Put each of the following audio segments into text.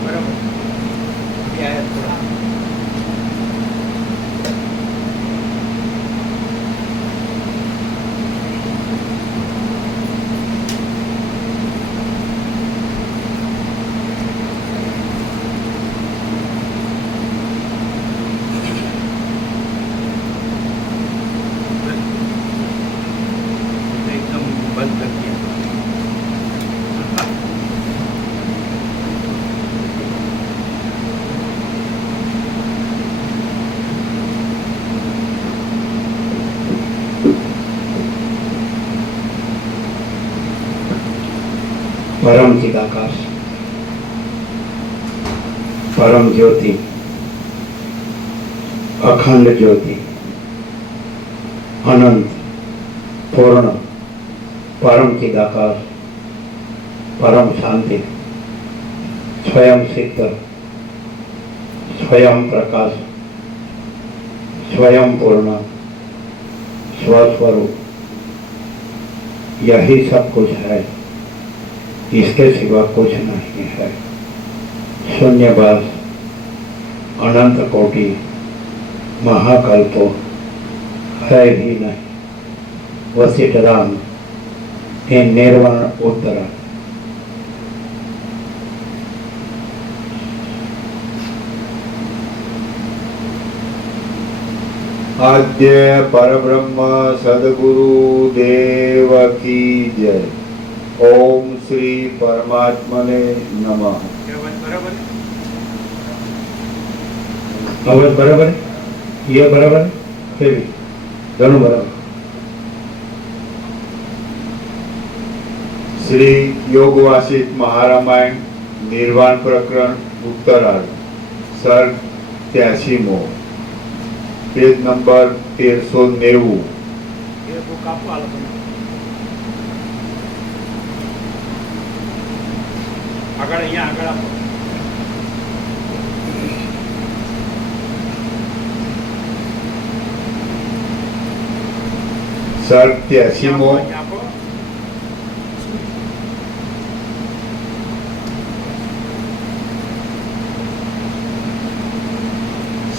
बराबर एकदम बंद कर दिया। परम चिदाकाश, परम ज्योति, अखंड ज्योति, अनंत पूर्ण परम चिदाकाश, परम शांति, स्वयं सिद्ध, स्वयं प्रकाश, स्वयं पूर्ण, स्वस्वरूप, यही सब कुछ है, इसके सिवा कुछ नहीं है। शून्यवास, अनंत कोटि, महाकल्पो है भी नहीं। वशिष्ठ राम हे निर्वाण उत्तरा। आद्य परब्रह्म सद्गुरु देव की जय। ओम श्री परमात्मने नमः। अवध बराबर है, ये बराबर है, फिर भी दोनों बराबर। श्री योग वासिष्ठ महारामायण निर्वाण प्रकरण उत्तरार्ध सर्ग 83मो पेज नंबर 1390। આગળ અહીંયા આગળ આપો। सर्ग 83मो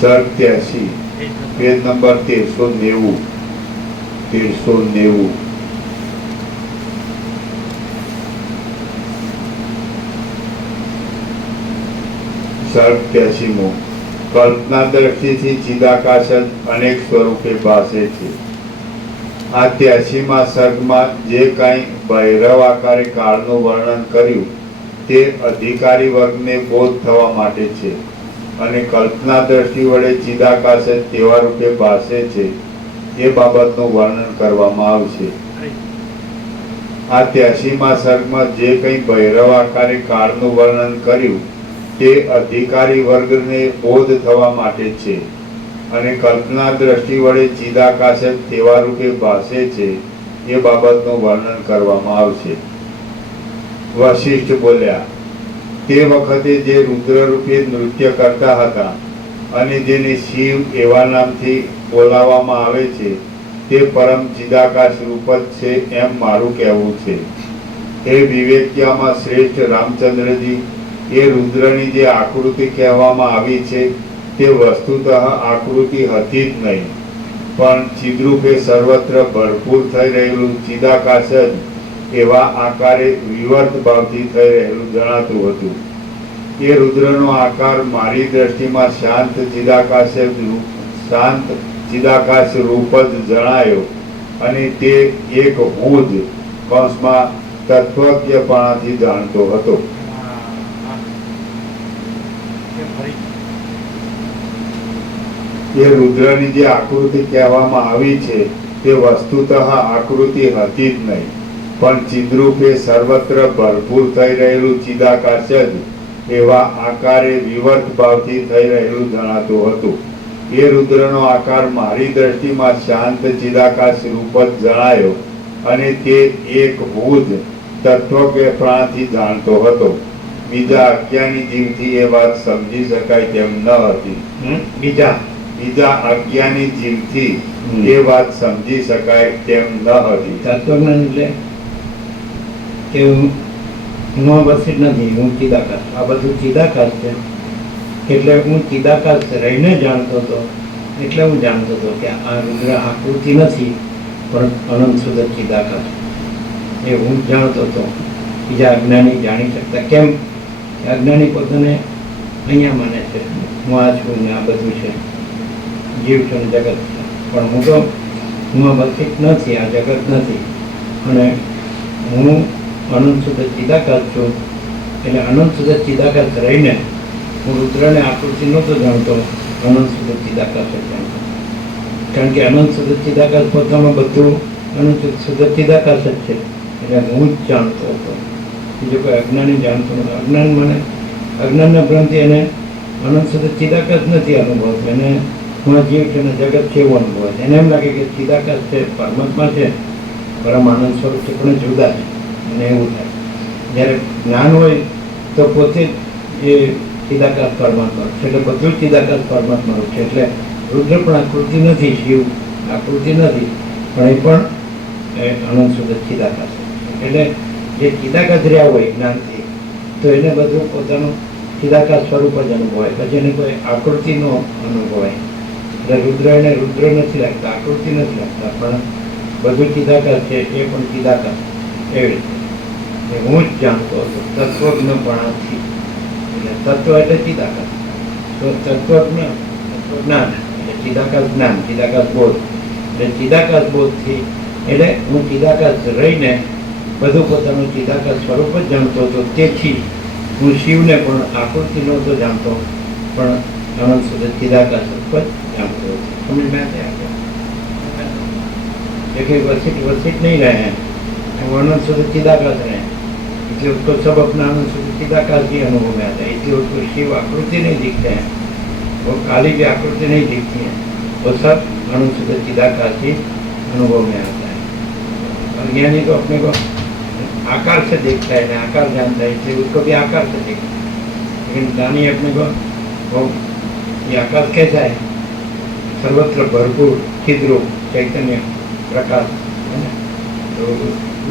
सर्ग 83 पेज नंबर 1390। 1390 सर्ग 83मो कल्पना दृष्टिથી ચિદાકાશ જ અનેક સ્વરૂપે ભાસે છે। આ 83મા સર્ગમાં જે કાંઈ ભૈરવ આકારે કાળનું વર્ણન કર્યું તે અધિકારી વર્ગને બોધ થવા માટે છે અને કલ્પના દ્રષ્ટિ વડે ચિદાકાશ જ તેવા રૂપે ભાસે છે એ બાબતનું વર્ણન કરવામાં આવશે। આ 83મા સર્ગમાં જે કંઈ ભૈરવ આકારે કાળનું વર્ણન કર્યું તે અધિકારી વર્ગને બોધ થવા માટે છે અને કલ્પના દ્રષ્ટિ વડે ચિદાકાશ તેવા રૂપે ભાસે છે એ બાબતનું વર્ણન કરવામાં આવશે। વશિષ્ઠ બોલ્યા, તે વખતે જે રુદ્ર રૂપે નૃત્ય કરતા હતા અને જેને શિવ એવા નામથી બોલાવવામાં આવે છે તે પરમ ચિદાકાશ રૂપ જ છે એમ મારું કહેવું છે। હે વિવેક્યામાં શ્રેષ્ઠ રામચંદ્રજી, એ રુદ્રની જે આકૃતિ કહેવામાં આવી છે તે વસ્તુતઃ આકૃતિ હતી જ નહીં, પણ ચિદ્રૂપે સર્વત્ર ભરપૂર થઈ રહેલું ચિદાકાશ જ એવા આકારે વિવર્ત ભાવથી થઈ રહેલું જણાતું હતું। એ રુદ્રનો આકાર મારી દ્રષ્ટિમાં શાંત ચિદાકાશ રૂપ જ જણાયો અને તે એક હું જ કૌંસમાં તત્વજ્ઞપણાથી જાણતો હતો। એ રુદ્રની જે આકૃતિ કહેવામાં આવી છે તે વસ્તુતઃ આકૃતિ હતી જ નહીં, પણ ચિદ્રૂપે સર્વત્ર ભરપૂર થઈ રહેલું ચિદાકાશ જ એવા આકારે વિવર્ત ભાવથી થઈ રહેલું જણાતું હતું। એ રુદ્રનો આકાર મારી દ્રષ્ટિમાં શાંત ચિદાકાશ રૂપ જ જણાયો અને તે એક હું જ તત્વજ્ઞપણાથી જાણતો હતો। બીજા અજ્ઞાની જીવથી એ વાત સમજી શકાય તેમ ન હતી। બીજા બીજા અજ્ઞાની જીવથી હમ. એ વાત સમજી શકાય તેમ ન હતી. તત્વજ્ઞાન એટલે કે હું અવસ્થિત નથી, હું ચિદાકાશ. આ બધું ચિદાકાશ છે. એટલે હું ચિદાકાશ રહીને જાણતો હતો. એટલે હું જાણતો હતો કે આ રુદ્ર આકૃતિ નથી, પણ અનંત શુદ્ધ ચિદાકાશ. એ હું જાણતો હતો. બીજા અજ્ઞાની જાણી શકતા કેમ? અજ્ઞાની પોતાને અહીંયા માને છે, હું આ છું ને આ બધું છે, જીવ છું ને જગત છે. પણ હું તો હું અવસ્થિત નથી, આ જગત નથી, અને હું અનંત શુદ્ધ ચિદાકાશ છું. એટલે અનંત શુદ્ધ ચિદાકાશ રહીને હું રુદ્રને આકૃતિ નહોતો જાણતો, અનંત શુદ્ધ ચિદાકાશ જ જાણતો. કારણ કે અનંત શુદ્ધ ચિદાકાશ પોતામાં બધું અનંત શુદ્ધ ચિદાકાશ જ છે. એટલે હું જ જાણતો હતો, બીજો કોઈ અજ્ઞાની જાણતો નતો. અજ્ઞાનના ભ્રમથી એને અનંત શુદ્ધ ચિદાકાશ નથી અનુભવતો. એને હું આ જીવ છે ને જગત છે એવો અનુભવ છે. એને એમ લાગે કે ચિદાકાશ છે, પરમાત્મા છે, પરમ આનંદ સ્વરૂપ છે, પણ જુદા છે. અને એવું થાય જ્યારે જ્ઞાન હોય તો પોતે જ એ ચિદાકાશ પરમાત્મા છે. એટલે બધું ચિદાકાશ પરમાત્માનું છે. એટલે રુદ્ર પણ આકૃતિ નથી, શિવ આકૃતિ નથી, પણ એ પણ અનંત શુદ્ધ ચિદાકાશ છે. એટલે જે ચિદાકાશ રહ્યા હોય જ્ઞાનથી, તો એને બધું પોતાનું ચિદાકાશ સ્વરૂપ જ અનુભવાય. પછી એને કોઈ આકૃતિ નો અનુભવાય. એટલે રુદ્ર એને રુદ્ર નથી લાગતા, આકૃતિ નથી લાગતા, પણ બધું ચિદાકાશ છે, એ પણ ચિદાકાશ. એવી રીતે હું જ જાણતો હતો તત્વજ્ઞપણાથી. એટલે તત્વ એટલે ચિદાકાશ, તો તત્વજ્ઞ જ્ઞાન એટલે ચિદાકાશ જ્ઞાન, ચિદાકાશ બોધ. એટલે ચિદાકાશ બોધથી એટલે હું ચિદાકાશ રહીને બધું પોતાનું ચિદાકાશ સ્વરૂપ જ જાણતો હતો. તેથી હું શિવને પણ આકૃતિ નહોતો જાણતો, પણ અનંત શુદ્ધ ચિદાકાશ સ્વરૂપ જ જાણતો હતો. समझ में आता है? देखिए वसित नहीं रहे हैं, वो अनंत शुद्ध चिदाकाश रहे हैं, इसलिए उसको सब अपना अनंत शुद्ध चिदाकाश ही अनुभव में आता है. इसलिए उसको शिव आकृति नहीं दिखते हैं, वो काली की आकृति नहीं दिखती है, वो सब अनंत शुद्ध चिदाकाश ही अनुभव में आता है. और ज्ञानी तो अपने को आकार से देखता है, आकार जानता है, इसलिए उसको भी आकार से देखता है. लेकिन ज्ञानी अपने को वो ये आकाश कैसा है? सर्वत्र भरपूर चिद्रूप चैतन्य प्रकाश है ना. तो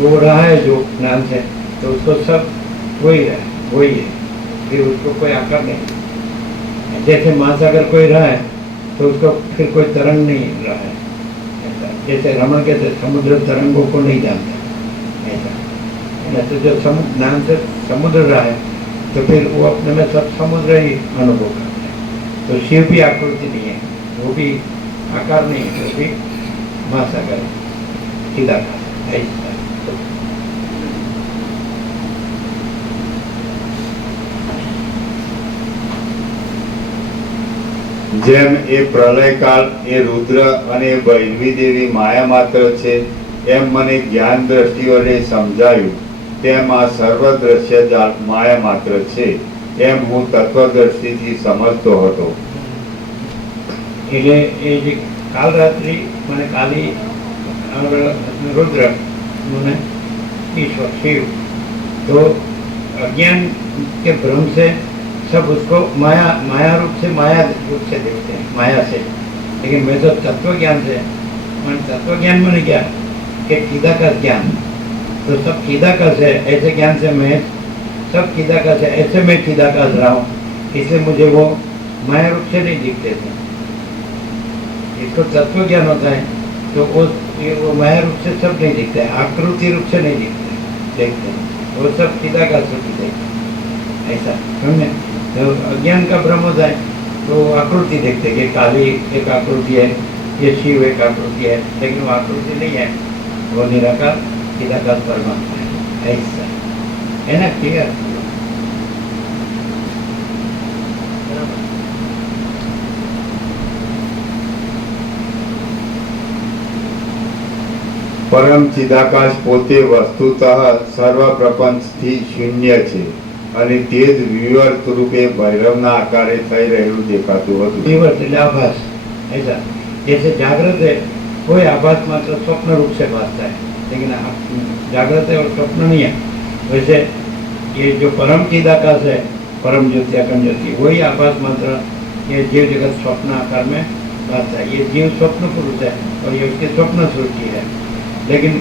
वो रहा है जो ज्ञान से, तो उसको सब वही रहा है, वही है, फिर उसको कोई आकार नहीं. जैसे महासागर कोई रहा है तो उसको फिर कोई तरंग नहीं रहा है. ऐसा जैसे रमण कहते समुद्र तरंगों को नहीं जानता, ऐसा है ना. तो जब ज्ञान से समुद्र रहा है तो फिर वो अपने में सब समुद्र ही अनुभव करता है. तो शिव भी आकृति नहीं है, वो भी आकार नहीं है, वो भी महासागर चिदाकाश ऐसा. જેમ એ પ્રલયકાળ એ રુદ્ર અને વૈષ્ણવી દેવી માયા માત્ર છે, એમ મને જ્ઞાન દ્રષ્ટિ વડે સમજાયું. તેમ આ સર્વ દ્રશ્ય જાળ માયા માત્ર છે, એમ હું તત્વદ્રષ્ટિથી સમજતો હતો. એટલે એ જે કાલ રાત્રિ મને કાલી રુદ્ર મને ईश्वर शिव, तो अज्ञान के भ्रम से सब उसको माया रूप से देखते हैं, माया से. लेकिन मैं तो तत्व ज्ञान से, तत्व ज्ञान मैंने क्या कि चिदाकाश ज्ञान, तो सब चिदाकाश है. ऐसे ज्ञान से मैं सब चिदाकाश है, ऐसे मैं चिदाकाश रहा हूँ, इसलिए मुझे वो माया रूप से नहीं दिखते थे. इसको तत्व ज्ञान होता है तो वो माया रूप से सब नहीं दिखते हैं, आकृति रूप से नहीं देखते हैं, वो सब चिदाकाश रूप से देखते हैं. ऐसा समझे? तो अज्ञान का भ्रम होता है तो आकृति देखते कि काली एक आकृति है, ये शिव एक आकृति है, लेकिन वो आकृति नहीं है, वो निराकार चिदाकाश परमात्मा है. ऐसा है ना? क्लियर? પરમ ચિદાકાશ પોતે વસ્તુતઃ સર્વ પ્રપંચથી શૂન્ય છે, અને તે જ વિવર્ત રૂપે ભૈરવના આકારે થઈ રહેલું દેખાતું હતું. विवर्त એટલે आभास. ऐसा जैसे जागृत है कोई आभास मात्र स्वप्न रूप से भासता है, लेकिन जागृत है और स्वप्न नहीं है. वैसे ये जो परम चिदाकाश है, परम ज्योति अखंड ज्योति, वही आभास मात्र ये जीव जगत स्वप्न आकार में भासता है। ये जीव स्वप्न पुरुष है और ये उसकी स्वप्न सृष्टि है। लेकिन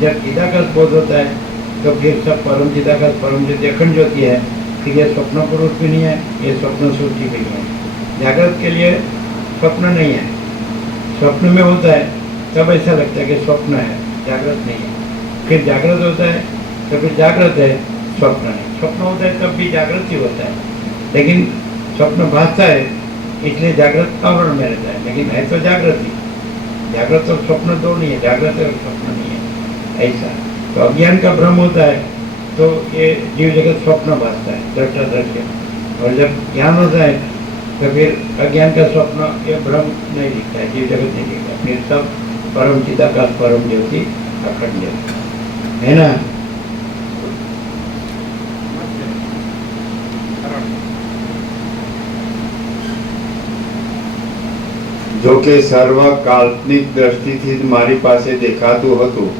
जब चिदाकाश बोध होता है तो फिर सब परम चिदाकाश परम ज्योति अखंड ज्योति है, फिर ये स्वप्न पुरुष भी नहीं है, ये स्वप्न सृष्टि भी नहीं है। जागृत के लिए स्वप्न नहीं है। स्वप्न में होता है तब ऐसा लगता है कि स्वप्न है, जागृत नहीं है। फिर जागृत होता है तो फिर जागृत है, स्वप्न नहीं। स्वप्न होता है तब भी जागृत ही होता है, लेकिन स्वप्न भासता है इसलिए जागृत आवरण में रहता है, लेकिन है तो जागृत ही। जागृत और स्वप्न दो नहीं है, जागृत और स्वप्न नहीं है ऐसा। तो अज्ञान का भ्रम होता है तो ये जीव जगत स्वप्न भासता है, दृष्टा दृश्य। और जब ज्ञान होता है तो फिर अज्ञान का स्वप्न ये भ्रम नहीं दिखता है, जीव जगत नहीं दिखता, फिर सब परम चिदाकाश परम ज्योति अखंड ज्योति है ना। જો કે સર્વ કાલ્પનિક દ્રષ્ટિથી જ મારી પાસે દેખાતું હતું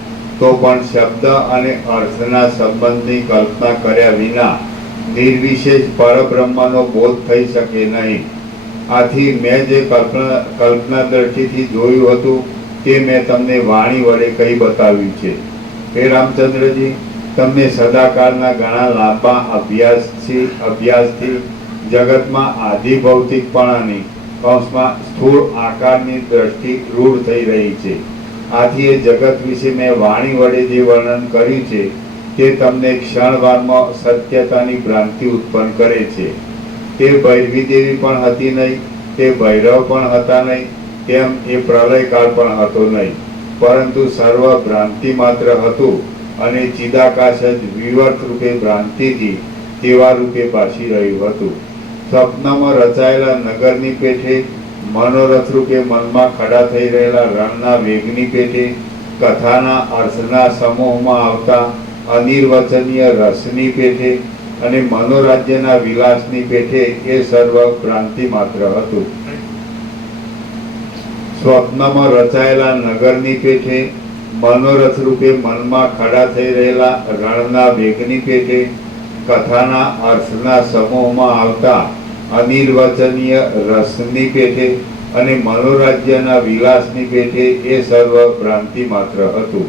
તો પણ શબ્દ અને અર્થના સંબંધની કલ્પના કર્યા વિના નિર્વિશેષ પરબ્રહ્મનો બોધ થઈ શકે નહીં. આથી મેં જે કલ્પના દ્રષ્ટિથી જોયું હતું તે મેં તમને વાણી વડે કહી બતાવ્યું છે. હે રામચંદ્રજી, તમને સદાકાળના ઘણા લાંબા અભ્યાસથી જગતમાં આદિ ભૌતિકપણાની કૌંસમાં સ્થૂળ આકારની દ્રષ્ટિ રૂઢ થઈ રહી છે. આથી એ જગત વિશે મેં વાણી વડે જે વર્ણન કર્યું છે તે તમને ક્ષણવારમાં સત્યતાની ભ્રાંતિ ઉત્પન્ન કરે છે. તે ભૈરવી દેવી પણ હતી નહીં, તે ભૈરવ પણ હતા નહીં, તેમ એ પ્રલયકાળ પણ હતો નહીં, પરંતુ સર્વ ભ્રાંતિ માત્ર હતું અને ચિદાકાશ જ વિવર્ત રૂપે ભ્રાંતિથી તેવા રૂપે ભાસી રહ્યું હતું. સ્વપ્નમાં રચાયેલા નગરની પેઠે, મનોરથ રૂપે મનમાં ખડા થઈ રહેલા રણના વેગની પેઠે, કથાના અર્થના સમૂહમાં આવતા અનિર્વચનીય રસની પેઠે અને મનોરાજ્યના વિલાસની પેઠે એ સર્વ ભ્રાંતિ માત્ર હતું. સ્વપ્નમાં રચાયેલા નગરની પેઠે, મનોરથ રૂપે મનમાં ખડા થઈ રહેલા રણના વેગની પેઠે, કથાના અર્થના સમૂહમાં આવતા અનિર્વચનીય રસની પેઠે અને મનોરાજ્યના વિલાસની પેઠે એ સર્વ ભ્રાંતિ માત્ર હતું.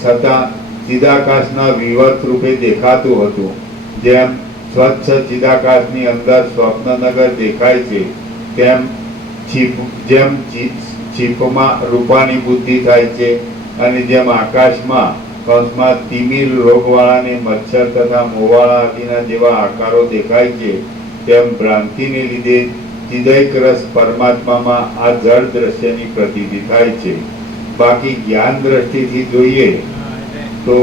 છતાં ચિદાકાશના વિવર્ત રૂપે દેખાતું હતું. જેમ સ્વચ્છ ચિદાકાશની અંદર સ્વપ્નનગર દેખાય છે, જેમ છીપમાં રૂપાની બુદ્ધિ થાય છે, અને જેમ આકાશમાં કૌંસમાં તિમિર રોગવાળાને મચ્છર તથા મોવાળા આદિના જેવા આકારો દેખાય છે, તેમ ભ્રાંતિને લીધે ચિદૈક રસ પરમાત્મામાં આ જળ દ્રશ્યની પ્રતીતિ થાય છે. બાકી જ્ઞાન દ્રષ્ટિથી જોઈએ તો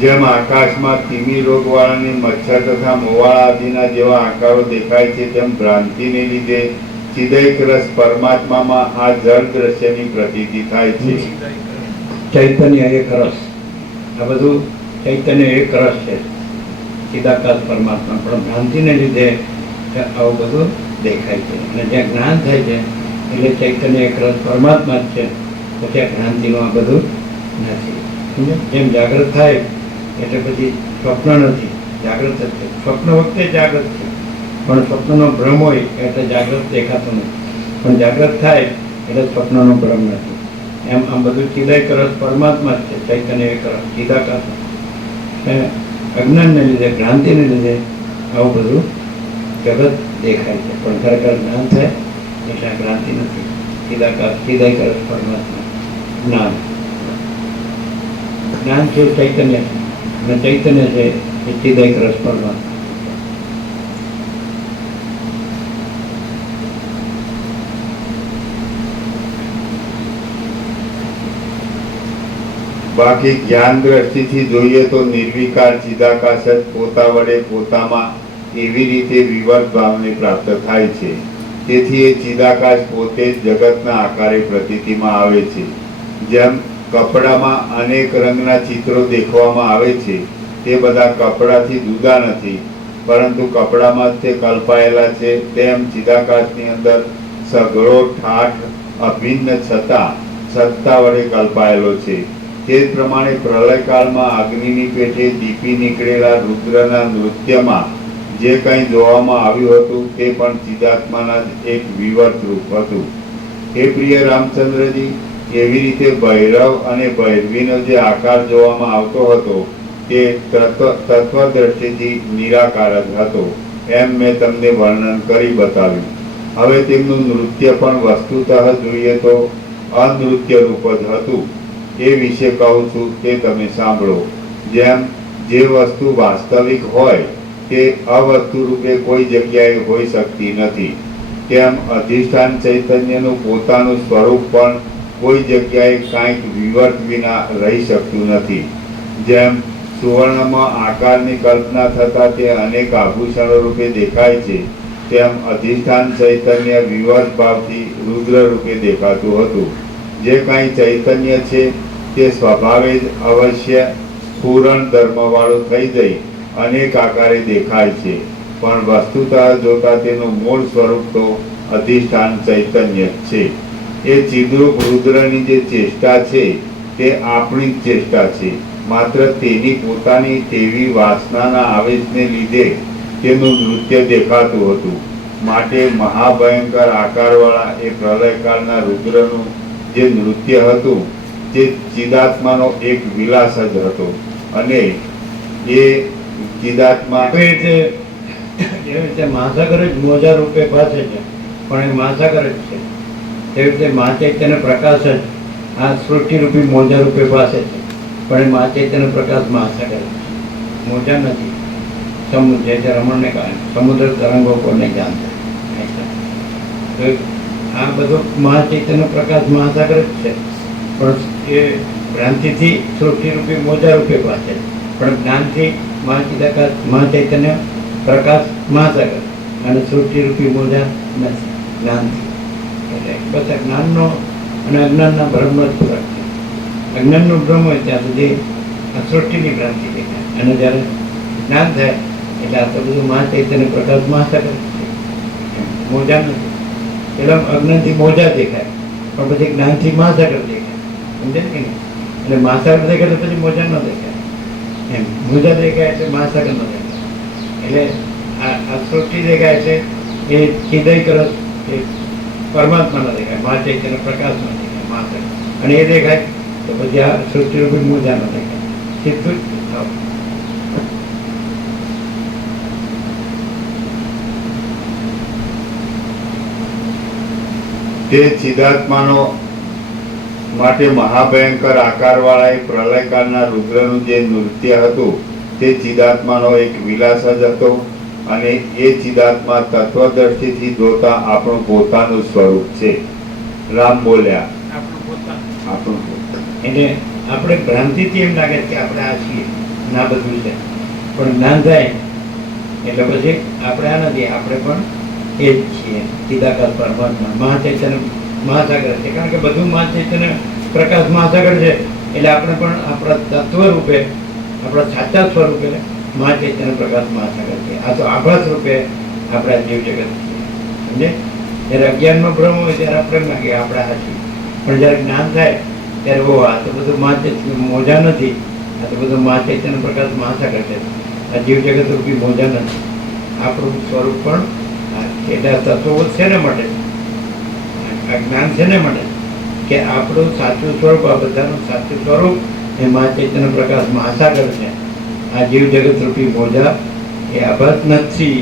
જેમ આકાશમાં તિમિર રોગવાળાને મચ્છર તથા મોવાળા આદિના જેવા આકારો દેખાય છે, તેમ ભ્રાંતિને લીધે ચિદૈક રસ પરમાત્મામાં આ જળ દ્રશ્યની પ્રતીતિ થાય છે. ચૈતન્ય એક રસ, આ બધું ચૈતન્ય એક રસ છે, ચિદાકાશ પરમાત્મા. પણ ભ્રાંતિને લીધે આવું બધું દેખાય છે. અને જ્યાં જ્ઞાન થાય છે એટલે ચૈતન્ય એક રસ પરમાત્મા જ છે, તો ત્યાં ભ્રાંતિનું આ બધું નથી. જેમ જાગૃત થાય એટલે પછી સ્વપ્ન નથી, જાગૃત જ છે. સ્વપ્ન વખતે જાગૃત છે, પણ સ્વપ્નનો ભ્રમ હોય એટલે જાગૃત દેખાતું નથી. પણ જાગૃત થાય એટલે સ્વપ્નનો ભ્રમ નથી. એમ આમ બધું ચિદાયક રસ પરમાત્મા જ છે, ચૈતન્ય એક રસ ચિદાકાશ. અજ્ઞાનને લીધે, ભ્રાંતિને લીધે આવું બધું જગત દેખાય છે, પણ ખરેખર જ્ઞાન થાય એટલે આ ભ્રાંતિ નથી. ચિદાકાશ ચિદાયક રસ પરમાત્મા જ્ઞાન. જ્ઞાન છે ચૈતન્ય છે, અને ચૈતન્ય છે એ ચિદાયક રસ પરમાત્મા. બાકી જ્ઞાન દ્રષ્ટિથી જોઈએ તો નિર્વિકાર ચિદાકાશ જ પોતા વડે પોતામાં એવી રીતે વિવર્ત ભાવને પ્રાપ્ત થાય છે. તેથી એ ચિદાકાશ પોતે જ જગતના આકારે પ્રતીતિમાં આવે છે. જેમ કપડામાં અનેક રંગના ચિત્રો દેખવામાં આવે છે, તે બધા કપડાથી જુદા નથી, પરંતુ કપડામાં જ તે કલ્પાયેલા છે. તેમ ચિદાકાશની અંદર સઘળો ઠાઠ અભિન્ન છતાં સત્તા વડે કલ્પાયેલો છે. તે જ પ્રમાણે પ્રલયકાળમાં અગ્નિની પેઠે દીપી નીકળેલા રુદ્રના નૃત્યમાં જે કંઈ જોવામાં આવ્યું હતું તે પણ ચિદાત્માના જ એક વિવર્ત રૂપ હતું. હે પ્રિય રામચંદ્રજી, એવી રીતે ભૈરવ અને ભૈરવીનો જે આકાર જોવામાં આવતો હતો તે તત્વદ્રષ્ટિથી નિરાકાર જ હતો, એમ મેં તમને વર્ણન કરી બતાવ્યું. હવે તેમનું નૃત્ય પણ વસ્તુતઃ જોઈએ તો અનૃત્ય રૂપ જ હતું. એ વિશે કહું છું તે તમે સાંભળો. જેમ જે વસ્તુ વાસ્તવિક હોય તે અવસ્તુ રૂપે કોઈ જગ્યાએ હોઈ શકતી નથી, તેમ અધિષ્ઠાન ચૈતન્યનું પોતાનું સ્વરૂપ પણ કોઈ જગ્યાએ કાંઈક વિવર્ત વિના રહી શકતું નથી. જેમ સુવર્ણમાં આકારની કલ્પના થતાં તે અનેક આભૂષણો રૂપે દેખાય છે, તેમ અધિષ્ઠાન ચૈતન્ય વિવર્ત ભાવથી રુદ્ર રૂપે દેખાતું હતું. જે કાંઈ ચૈતન્ય છે તે સ્વભાવે જ અવશ્ય સ્ફુરણ ધર્મવાળું થઈ જઈ અનેક આકારે દેખાય છે, પણ વસ્તુતઃ જોતા તેનું મૂળ સ્વરૂપ તો અધિષ્ઠાન ચૈતન્ય જ છે. એ ચિદ્રૂપ રુદ્રની જે ચેષ્ટા છે તે આપણી જ ચેષ્ટા છે. માત્ર તેની પોતાની તેવી વાસનાના આવેશને લીધે તેનું નૃત્ય દેખાતું હતું. માટે મહાભયંકર આકારવાળા એ પ્રલયકાળના રુદ્રનું જે નૃત્ય હતું તે ચિદાત્માનો એક વિલાસ જ હતો. અને એ ચિદાત્મા એવી રીતે મહાસાગર જ મોજા રૂપે ભાસે છે, પણ એ મહાસાગર જ છે. એવી રીતે મહાચૈતન્ય પ્રકાશ જ આ સૃષ્ટિરૂપી મોજા રૂપે ભાસે છે, પણ એ મહાચૈતન્ય પ્રકાશ મહાસાગર છે, મોજા નથી. સમુદ્ર જે રમણને કહે સમુદ્ર તરંગો કોને જાણતા. તો આ બધો મહાચૈતન્ય પ્રકાશ મહાસાગર જ છે, પણ એ ભ્રાંતિથી સૃષ્ટિરૂપી મોજા રૂપે ભાસે છે, પણ જ્ઞાનથી મહાચૈતન્ય પ્રકાશ મહાસાગર અને સૃષ્ટિરૂપી મોજા નથી જ્ઞાનથી. એટલે બધા જ્ઞાનનો અને અજ્ઞાનના ભ્રમનો જ ફરક છે. અજ્ઞાનનો ભ્રમ હોય ત્યાં સુધી આ સૃષ્ટિની ભ્રાંતિ દેખાય, અને જ્યારે જ્ઞાન થાય એટલે આ તો બધું મહાચૈતન્ય પ્રકાશ મહાસાગર છે, મોજા નથી. પેલા અજ્ઞાનથી મોજા દેખાય, પણ પછી જ્ઞાનથી મહાસાગર દેખાય. સમજે કે નહીં? એટલે મહાસાગર દેખાય તો પછી મોજા ન દેખાય, એમ મોજા દેખાય એટલે મહાસાગર ન દેખાય. એટલે આ સૃષ્ટિ દેખાય એટલે એ ચિદૈકરસ એ પરમાત્મા ન દેખાય, મહાચૈતન્ય પ્રકાશ ન દેખાય, મહાસાગર. અને એ દેખાય તો પછી આ સૃષ્ટિરૂપી મોજા ન દેખાય. સીધું જ થાવ. તે ચિદાત્માનો માટે મહાભયંકર આકારવાળા એ પ્રલયકાળના રુદ્રનું જે નૃત્ય હતું તે ચિદાત્માનો એક વિલાસ જ હતો. અને એ ચિદાત્મા તત્વદ્રષ્ટિથી જોતા આપણું પોતાનું સ્વરૂપ છે. રામ બોલ્યા આપણું પોતાનું આપણું પોતાનું. એટલે આપણે ભ્રાંતિથી એમ લાગે કે આપણે આ છીએ, ના બધું છે, પણ જ્ઞાન થાય એટલે પછી આપણે આ નથી, આપણે પણ એ જ છીએ. ચિદાકાશ પરમાત્મા મહાચૈતન્ય મહાસાગર છે, કારણ કે બધું મહાચૈતન્ય પ્રકાશ મહાસાગર છે. એટલે આપણે પણ આપણા તત્વ રૂપે આપણા સાચા સ્વરૂપે મહાચૈતન્ય પ્રકાશ મહાસાગર છે. આ તો આભાસ રૂપે આપણા જીવ જગત છે. સમજે? જ્યારે અજ્ઞાનનો ભ્રમ હોય ત્યારે આપણે એમ લાગે આપણે આ છીએ, પણ જ્યારે જ્ઞાન થાય ત્યારે આ તો બધું મહાચૈતન્ય મોજા નથી, આ તો બધું મહાચૈતન્ય પ્રકાશ મહાસાગર છે. આ જીવ જગત રૂપી મોજા નથી. આપણું સ્વરૂપ પણ એટલે તત્વો છે ને માટે આ જ્ઞાન છે ને માટે કે આપણું સાચું સ્વરૂપ, આ બધાનું સાચું સ્વરૂપ એ મહાચૈતન્ય પ્રકાશ મહાસાગર છે. આ જીવ જગત રૂપી મોજા એ આભાસ નથી.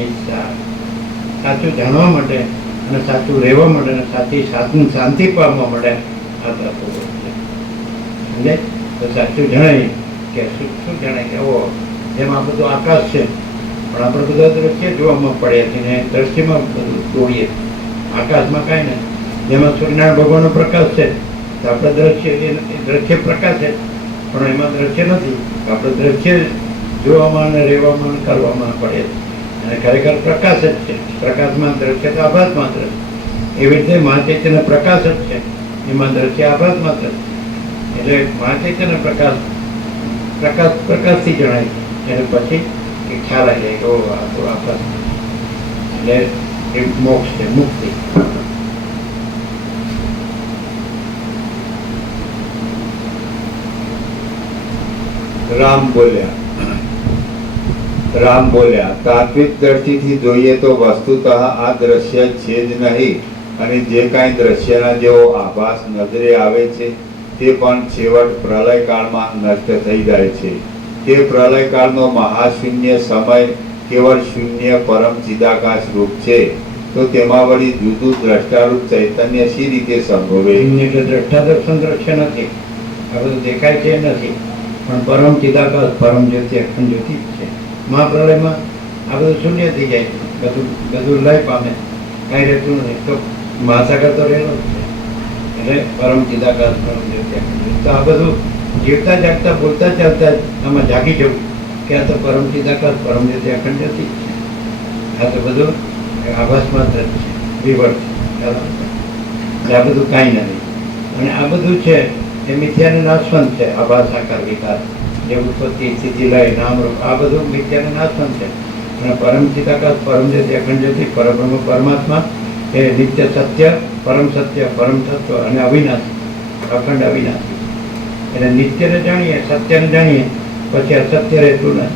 એ સાચું જાણવા માટે અને સાચું રહેવા માટે અને સાચી શાંતિ પામવા માટે આ તત્વો છે. સમજે? તો સાચું જણાય કે શું જણાય કે ઓ જેમ આ બધું આકાશ છે, પણ આપણે બધા દ્રશ્ય જોવામાં પડ્યા છે ને દ્રશ્યમાં બધું દોડીએ. આકાશમાં કાંઈ ને જેમાં સૂર્યનારાયણ ભગવાનનો પ્રકાશ છે તો આપણે દ્રશ્ય એ દ્રશ્ય પ્રકાશ છે, પણ એમાં દ્રશ્ય નથી. આપણે દ્રશ્ય જોવામાં અને રહેવામાં અને કરવામાં પડે અને ખરેખર પ્રકાશ જ છે. પ્રકાશમાં દ્રશ્ય તો આભાસ માત્ર. એવી રીતે મહાચૈતન્ય પ્રકાશ જ છે, એમાં દ્રશ્ય આભાસ માત્ર. એટલે મહાચૈતન્ય પ્રકાશથી જણાય છે. એટલે પછી એ ખ્યાલ આવી જાય કે ઓ આ તો આભાસ. એટલે એ મોક્ષ છે, મુક્તિ. રામ બોલ્યા રામ બોલ્યા, તાત્વિક દ્રષ્ટિથી જોઈએ તો વસ્તુતઃ આ દ્રશ્ય છે જ નહીં, અને જે કાંઈ દ્રશ્યના જેવો આભાસ નજરે આવે છે તે પણ છેવટ પ્રલયકાળમાં નષ્ટ થઈ જાય છે. તે પ્રલયકાળનો મહાશૂન્ય સમય કેવળ શૂન્ય પરમ ચિદાકાશ રૂપ છે, તો તેમાં વળી જુદું દ્રષ્ટારૂપ ચૈતન્ય શી રીતે સંભવે? એટલે દ્રષ્ટા દર્શન દ્રશ્ય નથી, આ બધું દેખાય છે નથી, પણ પરમ ચિદાકાશ પરમ જ્યોતિ અખંડ જ્યોતિ જ છે. મહાપ્રલયમાં આ બધું શૂન્ય થઈ જાય છે, બધું લય પામે, કાંઈ રહેતું નથી. તો મહાસાગર તો રહેલો જ છે, એટલે પરમ ચિદાકાશ પરમ જ્યોતિ અખંડ જ્યોતિ. તો આ બધું જીવતા જાગતા બોલતા ચાલતા આમાં જાગી જવું કે આ તો પરમ ચિદાકાશ પરમ જ્યોતિ અખંડ જ્યોતિ જ છે. આ તો બધું આભાસ માત્ર જ છે, વિવર છે. આ બધું કાંઈ નથી. અને આ બધું છે એ મિથ્યાને નાશવંત છે. આભાસ આકાર વિકાર જે ઉત્પત્તિ સ્થિતિ લય નામ રૂપ આ બધું મિથ્યાને નાશવંત છે. અને પરમ ચિદાકાશ પરમ જ્યોતિ અખંડ જ્યોતિ પરબ્રહ્મ પરમાત્મા એ નિત્ય સત્ય પરમ તત્વ અને અવિનાશી અખંડ અવિનાશી. એટલે નિત્યને જાણીએ સત્યને જાણીએ પછી અસત્ય રહેતું નથી.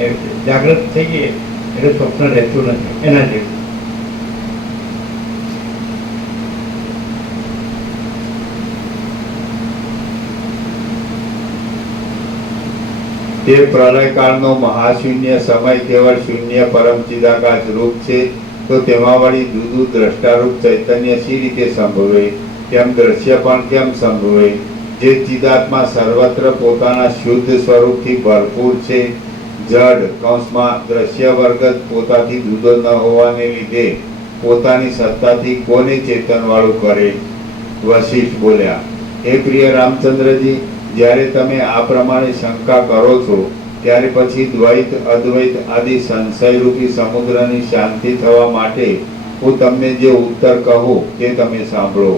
એ જાગૃત થઈ જઈએ એટલે સ્વપ્ન રહેતું નથી. એના જેવું તે પ્રલયકાળનો મહાશૂન્ય સમય કેવળ શૂન્ય પરમ ચિદાકાશ રૂપ છે, તો તેમાં વળી જુદું દ્રષ્ટારૂપ ચૈતન્ય શી રીતે સંભવે? તેમ દ્રશ્ય પણ કેમ સંભવે? જે ચિદાત્મા સર્વત્ર પોતાના શુદ્ધ સ્વરૂપથી ભરપૂર છે, જડ કૌંસમાં દ્રશ્ય વર્ગ જ પોતાથી જુદો ન હોવાને લીધે પોતાની સત્તાથી કોને ચેતનવાળું કરે? વશિષ્ઠ બોલ્યા, હે પ્રિય રામચંદ્રજી, જ્યારે તમે આ પ્રમાણે શંકા કરો છો ત્યારે પછી દ્વૈત અદ્વૈત આદિ સંશયરૂપી સમુદ્રની શાંતિ થવા માટે હું તમને જે ઉત્તર કહું તે તમે સાંભળો.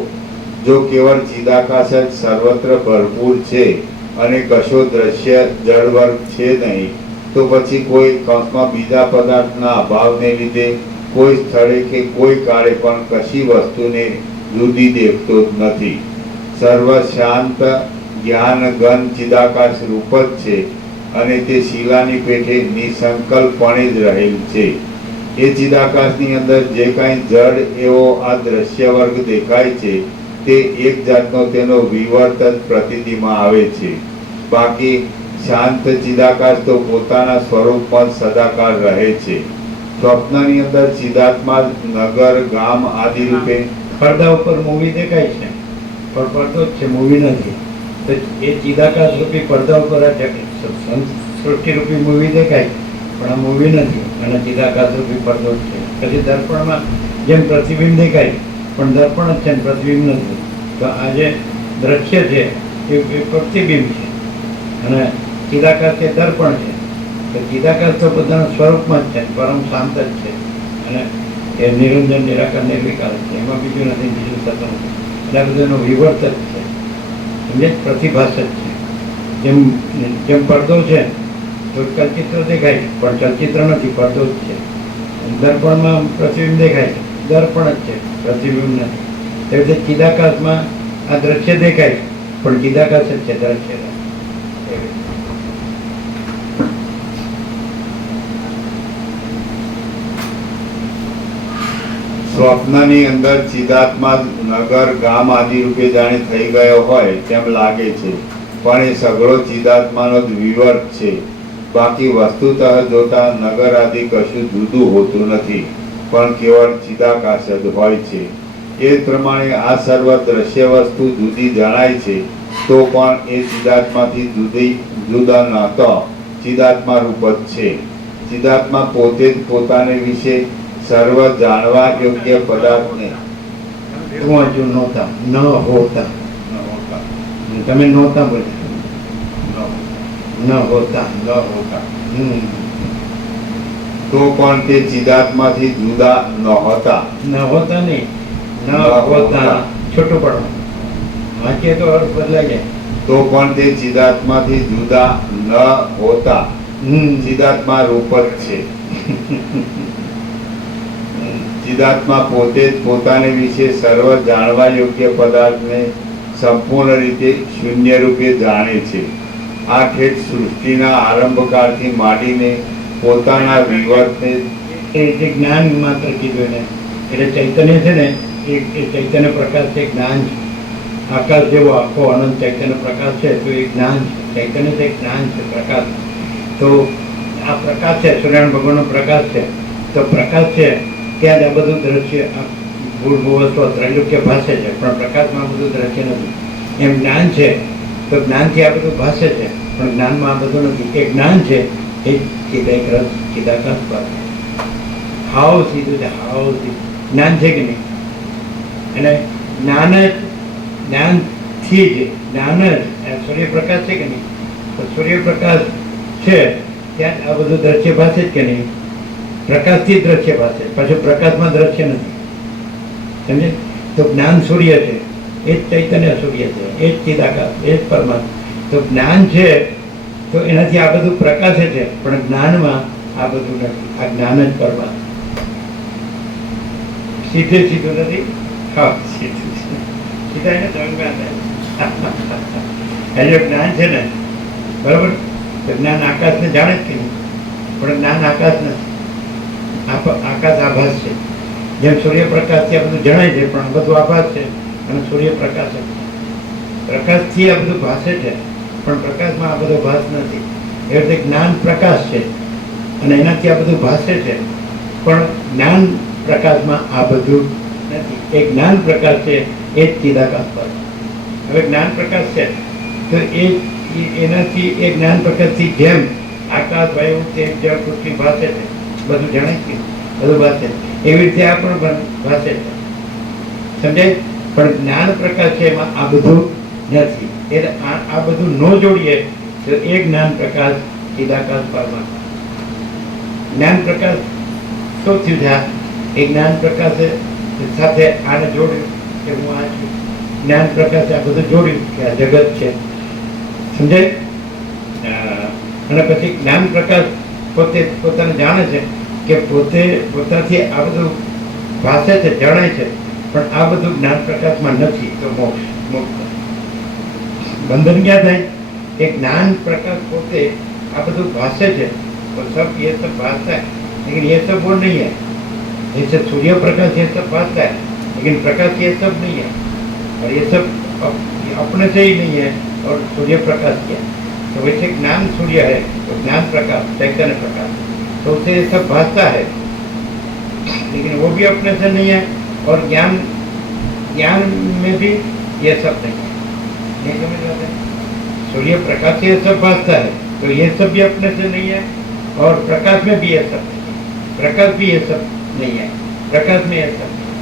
જો કેવળ ચિદાકાશ જ સર્વત્ર ભરપૂર છે અને કશો દ્રશ્ય જળવર્ગ છે નહીં, તો પછી કોઈ કૌંસમાં બીજા પદાર્થના અભાવને લીધે કોઈ સ્થળે કે કોઈ કાળે પણ કશી વસ્તુને જુદી દેખતો જ નથી. સર્વ શાંત જ્ઞાન ઘન ચિદાકાશ રૂપ જ છે, અને તે શિલાની પેઠે નિસંકલ્પપણે જ રહેલ છે. એ ચિદાકાશની અંદર જે કાંઈ જડ એવો આ દ્રશ્ય વર્ગ દેખાય છે તે એક જાતનો તેનો વિવર્ત જ પ્રતીતિમાં આવે છે. બાકી શાંત ચિદાકાશ તો પોતાના સ્વરૂપમાં સદાકાળ રહે છે. સ્વપ્નની અંદર ચિદાત્મા નગર ગામ આદિ રૂપે પડદા ઉપર મૂવી દેખાય છે, પણ પડદો જ છે, મૂવી નથી. તો એ ચિદાકાશ રૂપી પડદા ઉપર સૃષ્ટિરૂપી મૂવી દેખાય, પણ આ મૂવી નથી, અને ચિદાકાશ રૂપી પડદો જ છે. પછી દર્પણમાં જેમ પ્રતિબિંબ દેખાય, પણ દર્પણ જ છે ને પ્રતિબિંબ નથી. તો આ જે દ્રશ્ય છે એ પ્રતિબિંબ છે, અને ચિદાકાશ એ દર્પણ છે. તો ચિદાકાશ તો પોતાના સ્વરૂપમાં જ છે, પરમ શાંત જ છે, અને એ નિરંજન નિરાકાર નિર્વિકાર છે. એમાં બીજું નથી, બીજું થતું નથી. એટલે આ બધું એનો વિવર્ત જ છે, સમજે, પ્રતિભાસ જ છે. જેમ પડદો છે તો ચલચિત્ર દેખાય છે, પણ ચલચિત્ર નથી, પડદો જ છે. દર્પણમાં પ્રતિબિંબ દેખાય છે, દર્પણ જ છે, પ્રતિબિંબ નથી. એવી રીતે ચિદાકાશમાં આ દ્રશ્ય દેખાય છે, પણ ચિદાકાશ જ છે, દ્રશ્ય નથી. સ્વપ્નની અંદર ચિદાત્મા નગર ગામ આદિ રૂપે જાણે થઈ ગયો હોય તેમ લાગે છે, પણ એ સઘળો ચિદાત્માનો જ વિવર્ત છે. બાકી વસ્તુતઃ જોતા નગર આદિ કશું જુદું હોતું નથી, પણ કેવળ ચિદાકાશ જ હોય છે. એ પ્રમાણે આ સર્વ દ્રશ્ય વસ્તુ જુદી જણાય છે, તો પણ એ ચિદાત્માથી જુદા ન તો ચિદાત્મા રૂપ જ છે. ચિદાત્મા પોતે જ પોતાને વિશે સર્વ જાણવા યોગ્ય પદાર્થને તું હજુ નહોતા ન હોતા, તમે નહોતા બોલ્યા, ન હોતા તો પણ તે ચિદાત્માથી જુદા નહોતા. ન હોતા નહીં, ન હોતા છોટું પડવાનું વાંચીએ તો અર્થ બદલાઈ જાય. તો પણ તે ચિદાત્માથી જુદા ન હોતા. ચિદાત્મા રૂપ જ છે. ચિદાત્મા પોતે જ પોતાને વિશે સર્વ જાણવા યોગ્ય પદાર્થને સંપૂર્ણ રીતે શૂન્ય રૂપે જાણે છે. આ ઠેઠ સૃષ્ટિના આરંભકાળથી માંડીને પોતાના વિવર્તે એ જે જ્ઞાન માત્ર કીધું એને, એટલે ચૈતન્ય છે ને એ ચૈતન્ય પ્રકાશ છે, જ્ઞાન છે. આકાશ જેવો આખો અનંત ચૈતન્ય પ્રકાશ છે તો એ જ્ઞાન છે. ચૈતન્ય છે, જ્ઞાન છે, પ્રકાશ. તો આ પ્રકાશ છે, સૂર્યનારાયણ ભગવાનનો પ્રકાશ છે. તો પ્રકાશ છે ત્યાં જ આ બધું દ્રશ્ય ભૂલ ભૂવસ્વ ત્રૈલોક્ય ભાષે છે, પણ પ્રકાશમાં આ બધું દ્રશ્ય નથી. એમ જ્ઞાન છે તો જ્ઞાનથી આ બધું ભાષે છે, પણ જ્ઞાનમાં આ બધું નથી. એ જ્ઞાન છે એ ચિદાકાશ પર હાવ સીધું છે, હાવ સીધું જ્ઞાન છે કે નહીં. અને જ્ઞાન જ જ્ઞાનથી જ જ્ઞાન જ સૂર્યપ્રકાશ છે કે નહીં. તો સૂર્યપ્રકાશ છે ત્યાં આ બધું દ્રશ્ય ભાષે જ કે નહીં. પ્રકાશથી દ્રશ્ય ભાષે, પછી પ્રકાશમાં દ્રશ્ય નથી. સમજે? તો જ્ઞાન સૂર્ય છે, એ જ ચૈતન્ય સૂર્ય છે, એ જ ચિદાકાશ, એ જ પરમાત્મા. તો જ્ઞાન છે તો એનાથી આ બધું પ્રકાશે છે, પણ જ્ઞાનમાં આ બધું નથી. આ જ્ઞાન જ પરમાત્મા. સીધે સીધું નથી. હા, સીધું સીધા એને સમજમાં જો જ્ઞાન છે ને, બરોબર, તો જ્ઞાન આકાશને જાણે જ કે નહીં, પણ જ્ઞાન આકાશ નથી. આકાશ આભાસ છે. જેમ સૂર્યપ્રકાશથી આ બધું જણાય છે, પણ બધું આભાસ છે. અને સૂર્યપ્રકાશ છે, પ્રકાશથી આ બધું ભાષે છે, પણ પ્રકાશમાં આ બધો ભાસ નથી. એ રીતે જ્ઞાન પ્રકાશ છે અને એનાથી આ બધું ભાષે છે, પણ જ્ઞાન પ્રકાશમાં આ બધું નથી. એ જ્ઞાન પ્રકાશ છે, એ જ ચિદાકાશ પર. હવે જ્ઞાન પ્રકાશ છે તો એનાથી એ જ્ઞાન પ્રકાશથી જેમ આકાશ, વાયુ, તેજ, જળ, પૃથ્વી ભાષે છે, બધું જણાય છે, બધું ભાષે, એવી રીતે આ પણ ભાષે છે. સમજાય? પણ જ્ઞાન પ્રકાશ છે એમાં આ બધું નથી. એટલે આ બધું ન જોડીએ તો એ જ્ઞાન પ્રકાશ ચિદાકાશ પરમાત્મા. જ્ઞાન પ્રકાશ શું થયું છે? એ જ્ઞાન પ્રકાશ સાથે આને જોડ્યું કે હું આ છું. જ્ઞાન પ્રકાશે આ બધું જોડ્યું કે આ જગત છે. સમજાય? અને પછી જ્ઞાન પ્રકાશ પોતે પોતાને જાણે છે કે પોતે પોતાથી આ બધું ભાષે છે, જણાય છે, પણ આ બધું જ્ઞાન પ્રકાશમાં નથી. તો મોક્ષ, મુક્ત, બંધન ક્યાં થાય? એ જ્ઞાન પ્રકાશ પોતે આ બધું ભાષે છે તો સબ ये सब भाषता है, लेकिन ये सब वो नहीं है. जैसे सूर्य प्रकाश ये सब भाषता है, लेकिन प्रकाश ये सब नहीं है. और ये सब अपने से ही नहीं है, और सूर्य प्रकाश क्या है. तो वैसे ज्ञान सूर्य है, तो ज्ञान प्रकाश, चैतन्य प्रकाश, तो उसे ये सब भाषता है, लेकिन वो भी अपने से नहीं है. और ज्ञान में भी ये सब नहीं है. नहीं समझ रहे हैं? सूर्य प्रकाश से ये सब भाषता है, तो ये सब भी अपने से नहीं है, और प्रकाश में भी ये सब नहीं है. प्रकाश भी ये सब नहीं है, प्रकाश में ये सब नहीं है.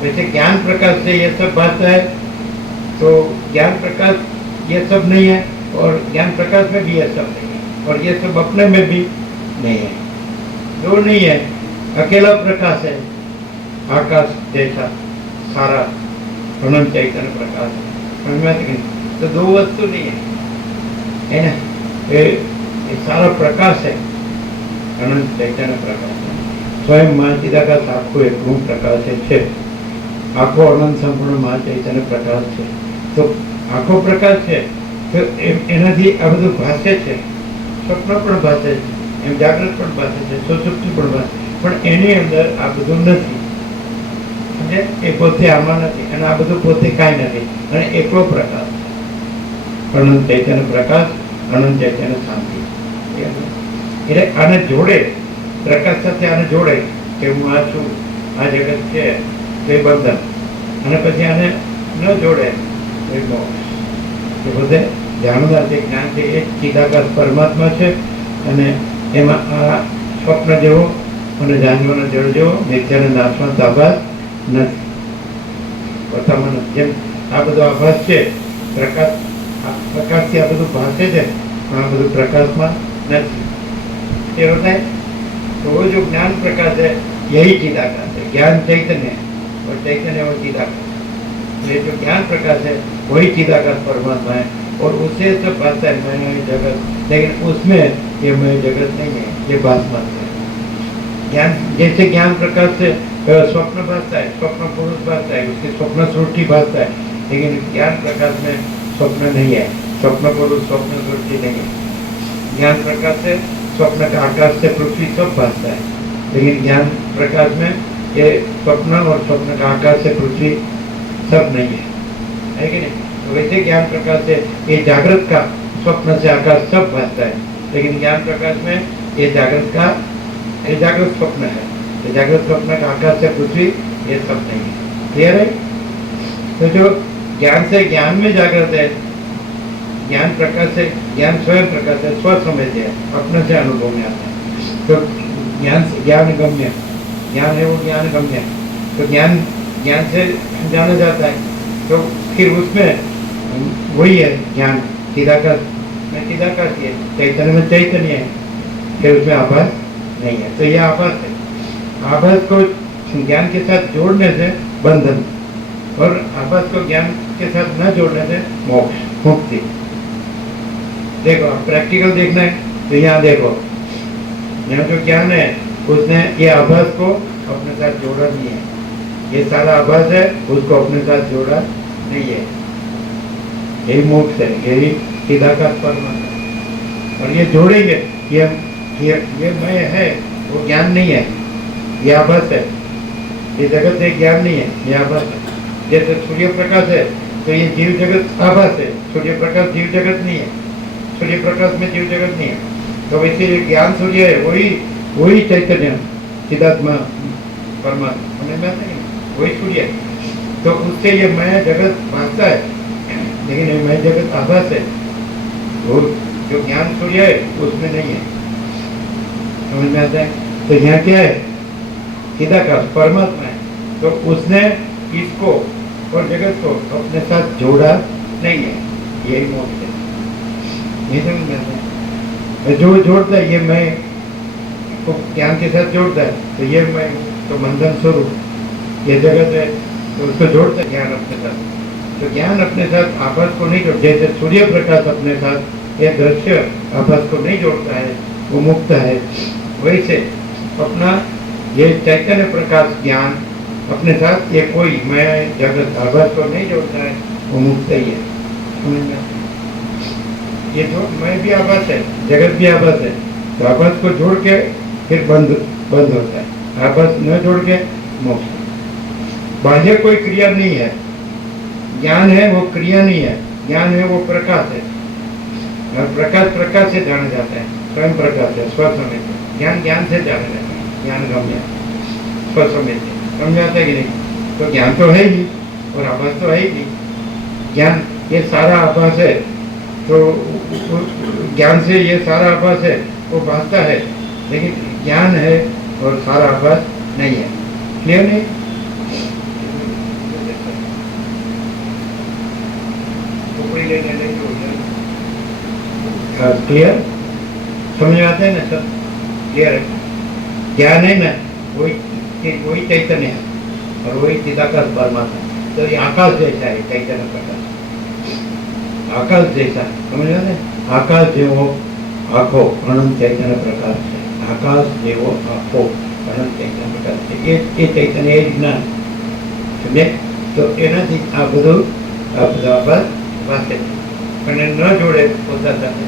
वैसे ज्ञान प्रकाश से ये सब भाषता है, तो ज्ञान प्रकाश ये सब नहीं है, और ज्ञान प्रकाश में भी ये सब नहीं है, और ये सब अपने में भी नहीं है. दो नहीं है, अकेला प्रकाश है, आकाश जैसा सारा अनंत चैतन्य प्रकाश है. समझ में आती कि नहीं? तो दो वस्तु नहीं है ना. ये सारा प्रकाश है, अनंत चैतन्य प्रकाश है. स्वयं मां चिदाकाश आखो एक रूप प्रकाश है, आखो अनंत संपूर्ण मां चैतन्य प्रकाश है. तो आखो प्रकाश है तो एनाથી આ બધું ભાષે છે. સ્વપ્ન પણ ભાષે છે, એમ જાગૃત પણ ભાષે છે, સુષુપ્તિ પણ ભાષે, પણ એની અંદર આ બધું નથી. સમજે? એ પોતે આમાં નથી, અને આ બધું પોતે કાંઈ નથી, અને એકલો પ્રકાશ છે. અનંત ચૈતન્ય પ્રકાશ, અનંત ચૈતન્ય શાંતિ. એટલે આને જોડે, પ્રકાશ સાથે આને જોડે કે હું આ છું, આ જગત છે, તો એ બંધન. અને પછી આને ન જોડે એ મોક્ષ. એ બધે જાણનાર છે, જ્ઞાન છે, એ ચિદાકાશ પરમાત્મા છે. અને એમાં આ સ્વપ્ન જેવો અને જાનવાના જળ જેવો નિત્યને નાશવાનો આભાસ નથી. પોતામાં નથી. જેમ આ બધો આભાસ છે, પ્રકાશથી આ બધું ભાષે છે, પણ આ બધું પ્રકાશમાં નથી. એ बताए तो वो जो ज्ञान प्रकाश है यही चिदाकाश है. ज्ञान चैतन्य और चैतन्य और चिदाकाश. ये जो ज्ञान प्रकाश है वही चिदाकाश परमात्मा है, और उसे सब भाषा है मैं जगत, लेकिन उसमें ये मैं जगत नहीं है, ये भासमान है. ज्ञान जैसे ज्ञान प्रकाश से स्वप्न भासता है, स्वप्न पुरुष भासता है, उसकी स्वप्न सृष्टि भासता है, लेकिन ज्ञान प्रकाश में स्वप्न नहीं है, स्वप्न पुरुष स्वप्न सृष्टि नहीं है. ज्ञान प्रकाश से स्वप्न का आकाश से पृथ्वी सब भासता है, लेकिन ज्ञान प्रकाश में ये स्वप्न और स्वप्न का आकाश से पृथ्वी सब नहीं है कि नहीं? तो वैसे ज्ञान प्रकाश से ये जागृत का स्वप्न से आकाश सब भासता है, लेकिन ज्ञान प्रकाश में ये जागृत का ये जागृत स्वप्न है, ये जागृत स्वप्न का आकाश से पृथ्वी ये सब नहीं है। क्लियर है? तो जो ज्ञान से ज्ञान में जागृत है, ज्ञान प्रकाश से ज्ञान स्वयं प्रकाश है, स्व समझ है, अपने से अनुभव में आता है। तो ज्ञान से ज्ञान गम्य, ज्ञान है वो ज्ञान गम्य, तो ज्ञान ज्ञान से जाना जाता है, तो फिर उसमें वही है ज्ञान चिदाकाश में चिदाकाश है, चैतन्य में चैतन्य है, फिर उसमें आभास नहीं है। तो यह आभास है, आभास को ज्ञान के साथ जोड़ने से बंधन और आभास को ज्ञान के साथ न जोड़ने से मोक्ष मुक्ति। देखो प्रैक्टिकल देखना है तो यहाँ देखो, यहाँ जो ज्ञान है उसने ये आभास को अपने साथ जोड़ा नहीं है, ये सारा आभास है उसको अपने साथ जोड़ा नहीं है, यही मोक्ष है, यही चिदाकाश परमात्मा। और ये जोड़ेंगे, ये मैं है वो ज्ञान नहीं है, ये आभास है, ये जगत है ज्ञान नहीं है, ये आभास है। जैसे सूर्य प्रकाश है तो ये जीव जगत आभास है, सूर्य प्रकाश जीव जगत नहीं है, सूर्य प्रकाश में जीव जगत नहीं है। तो वैसे ये ज्ञान सूर्य है, वही चैतन्य चिदात्मा परमात्मा समझ में आता है, वही सूर्य है। तो उससे ये मैं जगत भासता है, लेकिन ये मैं जगत आभास है, वो जो ज्ञान सूर्य है उसमें नहीं है, समझ में आता है। तो यहाँ क्या है? चिदाकाश परमात्मा है, तो उसने इसको और जगत को अपने साथ जोड़ा नहीं है, यही मोक्ष है। ये समझ में आता है। जो जोड़ता है ये मैं को ज्ञान के साथ जोड़ता है, तो ये मैं तो बंधन स्वरूप ये जगत है, तो उसको जोड़ता है ज्ञान अपने साथ। तो ज्ञान अपने साथ आभास को नहीं जोड़, जैसे सूर्य प्रकाश अपने साथ ये दृश्य आभास को नहीं जोड़ता है, वो मुक्त है, वैसे अपना ये चैतन्य प्रकाश ज्ञान अपने साथ ये कोई मैं जगत आभास को नहीं जोड़ता है, वो मुक्त ही है। समझ में आता है? ये जो मैं भी आभास है, जगत भी आभास है, तो आभास को जोड़ के फिर बंद होता है, आभास न जोड़ के मोक्ष। बाह्य कोई क्रिया नहीं है, ज्ञान है वो क्रिया नहीं है, ज्ञान है वो प्रकाश है, और प्रकाश से जाना जाता है, स्वयं प्रकाश है, स्वसमय। ज्ञान से जाना जाता है, ज्ञान गम्य स्वसमय से समझ आता है कि नहीं? तो ज्ञान तो है ही और आभास तो है ही नहीं। ज्ञान ये सारा आभास है, तो ज्ञान से ये सारा आभास है वो भासता है, लेकिन ज्ञान है और सारा आभास नहीं है। क्लियर नहीं? क्लियर समझ में आता है ना? सब क्लियर है। ज्ञान है ना, वही चैतन्य है और वही चिदाकाश परमात्मा। तो ये आकाश जैसा है चैतन्य प्रकाश, आकाश जैसा समझ में आता है? आकाश जेवो आखो अनंत चैतन्य प्रकाश है, आकाश जेवो आखो अनंत चैतन्य प्रकाश है, ये चैतन्य એ જ્ઞાન સમજે? તો એનાથી આ બધું આભાસ વાસે પણ એ ન જોડે પોતા સાથે,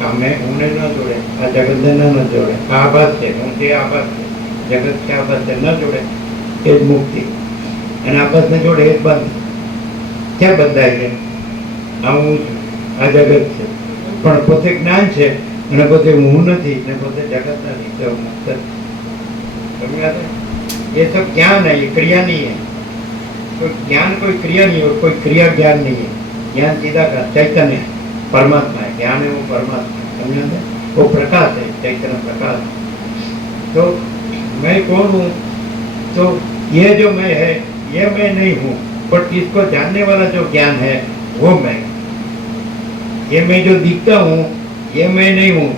કામે હું ન જોડે, આ જગતને ન જોડે, આ આભાસ છે હું તે આભાસ છે, જગત કે આભાસ છે, ન જોડે એ જ મુક્તિ, અને આભાસને જોડે એ જ બંધ. ક્યાં બંધાય છે? આ હું છું, આ જગત છે, પણ પોતે જ્ઞાન છે અને પોતે હું નથી ને પોતે जगत नहीं, तो मुक्त समझ में आता है? ये सब ज्ञान है, ये क्रिया नहीं है। तो ज्ञान कोई क्रिया नहीं है और कोई क्रिया ज्ञान नहीं है। ज्ञान सीधा का चैतन्य है, परमात्मा है, ज्ञान है वो परमात्मा है, समझ में आता है? वो प्रकाश है, चैतन्य प्रकाश। तो मैं कौन हूँ? तो ये जो मैं है ये मैं नहीं हूँ, बट इसको जानने वाला जो ज्ञान है वो मैं। ये मैं जो दिखता हूँ ये मैं नहीं हूँ,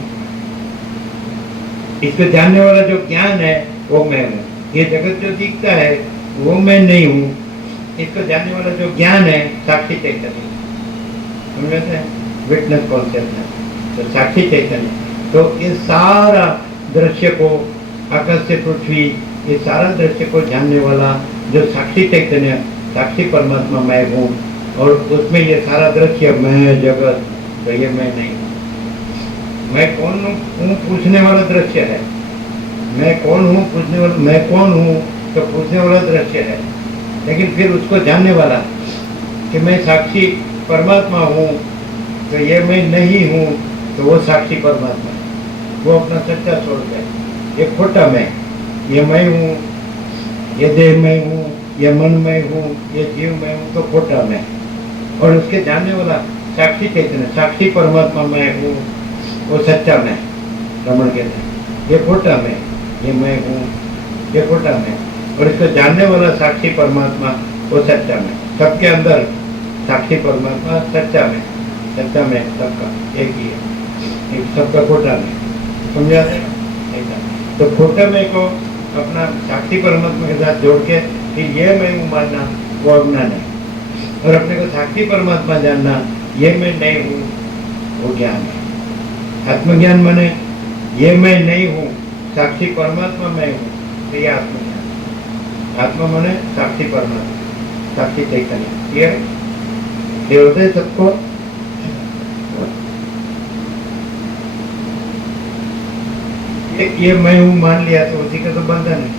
इसको जानने वाला जो ज्ञान है वो मैं हूँ। ये जगत जो दिखता है वो मैं नहीं हूँ, इसको जानने वाला जो ज्ञान है साक्षी चैतन्य, समझ में आता है? विटनेस कॉन्सेप्ट है, तो साक्षी चैतन्य। तो ये सारा दृश्य को, आकाश से पृथ्वी, ये सारा दृश्य को जानने वाला जो साक्षी चैतन्य, साक्षी परमात्मा मैं हूँ, और उसमें ये सारा दृश्य मैं जगत, तो ये मैं नहीं हूँ। मैं कौन हूँ पूछने वाला दृश्य है। मैं कौन हूँ पूछने वाला, मैं कौन हूँ तो पूछने वाला दृश्य है। लेकिन फिर उसको जानने वाला कि मैं साक्षी परमात्मा हूँ, तो ये मैं नहीं हूँ, तो वो साक्षी परमात्मा है। वो अपना सच्चा स्वरूप है। ये खोटा मैं हूँ, ये देह मैं हूँ, ये मन मैं हूँ, ये जीव मैं हूँ, तो खोटा मैं। और उसके जानने वाला साक्षी चैतन्य, साक्षी परमात्मा मैं हूँ, वो सच्चा मैं। रमण कहते हैं ये खोटा मैं हूँ, ये खोटा मैं। और इसको जानने वाला साक्षी परमात्मा, वो सच्चा मैं। सबके अंदर साक्षी परमात्मा सच्चा मैं सबका एक ही है, एक सबका खोटा मैं। समझा? तो खोटा मैं को अपना साक्षी परमात्मा के साथ जोड़ के फिर ये मैं हूँ मानना, वो अज्ञान है। और अपने को साक्षी परमात्मा जानना, ये मैं नहीं हूँ, वो ज्ञान है। आत्मज्ञान माने ये मैं नहीं हूँ, साक्षी परमात्मा मैं हूँ, तो ये आत्मज्ञान। आत्मा माने साक्षी परमात्मा, साक्षी चैतन्य। ये होते है सबको। ये मैं हूँ मान लिया तो उसी का तो बंधन है।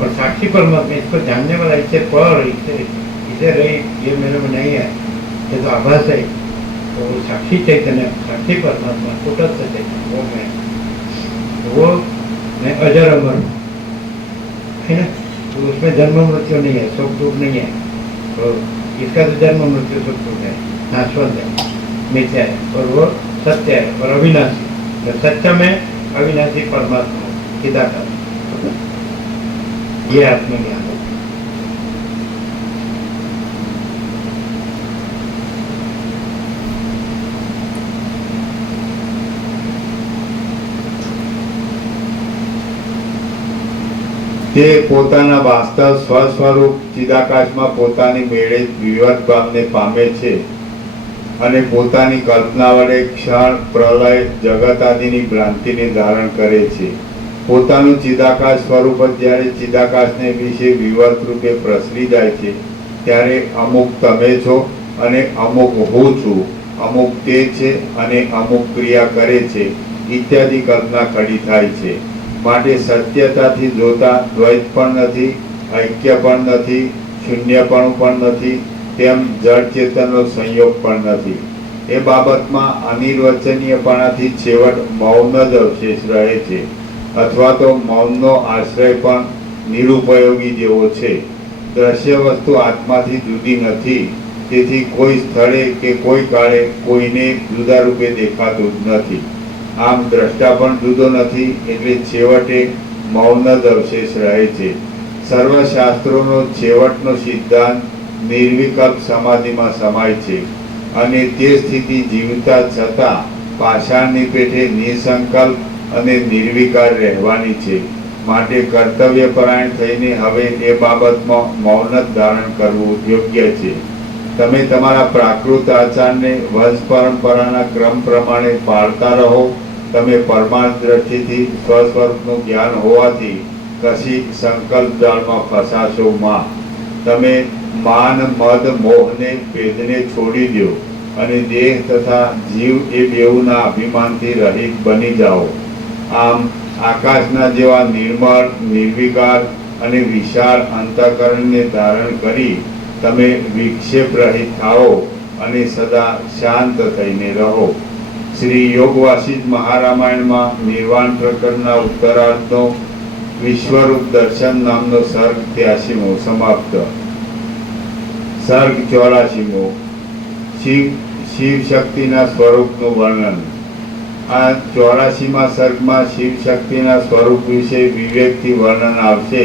और साक्षी परमात्मा, इसको जानने वाला, इससे पर, इसे रही, ये मेरे में नहीं है, ये तो आभास है। तो वो साक्षी चैतन्य, साक्षी परमात्मा, कुटस्थ चैतन्य, वो मैं अजर अमर हूँ, है ना। तो उसमें जन्म मृत्यु नहीं है, सुख दुख नहीं है। तो इसका तो जन्म मृत्यु सुख दुख है, नाशवंत है, मिथ्या है, और वो सत्य है और अविनाशी। तो सच्चा में अविनाशी परमात्मा चिदाकार, ये आत्मज्ञान है। તે પોતાના વાસ્તવ સ્વસ્વરૂપ ચિદાકાશમાં પોતાની મેળે વિવત ભાવને પામે છે અને પોતાની કલ્પના વડે ક્ષણ પ્રલય જગત આદિની ભ્રાંતિને ધારણ કરે છે. પોતાનું ચિદાકાશ સ્વરૂપ જ જ્યારે ચિદાકાશને વિશે વિવત રૂપે પ્રસરી જાય છે ત્યારે અમુક તમે છો અને અમુક હું છું, અમુક તે છે અને અમુક ક્રિયા કરે છે ઇત્યાદિ કલ્પના ખડી થાય છે. માટે સત્યતાથી જોતા દ્વૈત પણ નથી, ઐક્ય પણ નથી, શૂન્યપણું પણ નથી, તેમ જડ ચેતનનો સંયોગ પણ નથી. એ બાબતમાં અનિર્વચનીયપણાથી છેવટ મૌન જ અવશેષ રહે છે, અથવા તો મૌનનો આશ્રય પણ નિરુપયોગી જેવો છે. દ્રશ્ય વસ્તુ આત્માથી જુદી નથી, તેથી કોઈ સ્થળે કે કોઈ કાળે કોઈને જુદા રૂપે દેખાતું જ નથી. આમ દ્રષ્ટા પણ જુદો નથી, એટલે છેવટે મૌન જ અવશેષ રહે છે. સર્વશાસ્ત્રોનો છેવટનો સિદ્ધાંત નિર્વિકલ્પ સમાધિમાં સમાય છે અને તે સ્થિતિ જીવતા છતાં પાષાણની પેઠે નિસંકલ્પ અને નિર્વિકાર રહેવાની છે. માટે કર્તવ્યપરાયણ થઈને હવે એ બાબતમાં મૌન જ ધારણ કરવું યોગ્ય છે. તમે તમારા પ્રાકૃત આચારને વંશ પરંપરાના ક્રમ પ્રમાણે પાળતા રહો. તમે પરમાર્થ દ્રષ્ટિથી સ્વસ્વરૂપનું જ્ઞાન હોવાથી કશી સંકલ્પ જાળમાં ફસાશો માં. તમે માન મદ મોહને ભેદને છોડી દો અને દેહ તથા જીવ એ બેઉના અભિમાનથી રહિત બની જાઓ. આમ આકાશના જેવા નિર્મળ, નિર્વિકાર અને વિશાળ અંતઃકરણને ધારણ કરી તમે વિક્ષેપ રહિત થાઓ અને સદા શાંત થઈને રહો. શ્રી યોગ વાસિષ્ઠ મહારામાયણમાં નિર્વાણ પ્રકરણના ઉત્તરાર્ધનો વિશ્વરૂપ દર્શન નામનો સર્ગ 83મો સમાપ્ત. સર્ગ 84મો શિવ શક્તિના સ્વરૂપનું વર્ણન. આ 84મા સર્ગમાં શિવ શક્તિના સ્વરૂપ વિશે વિવેકથી વર્ણન આવશે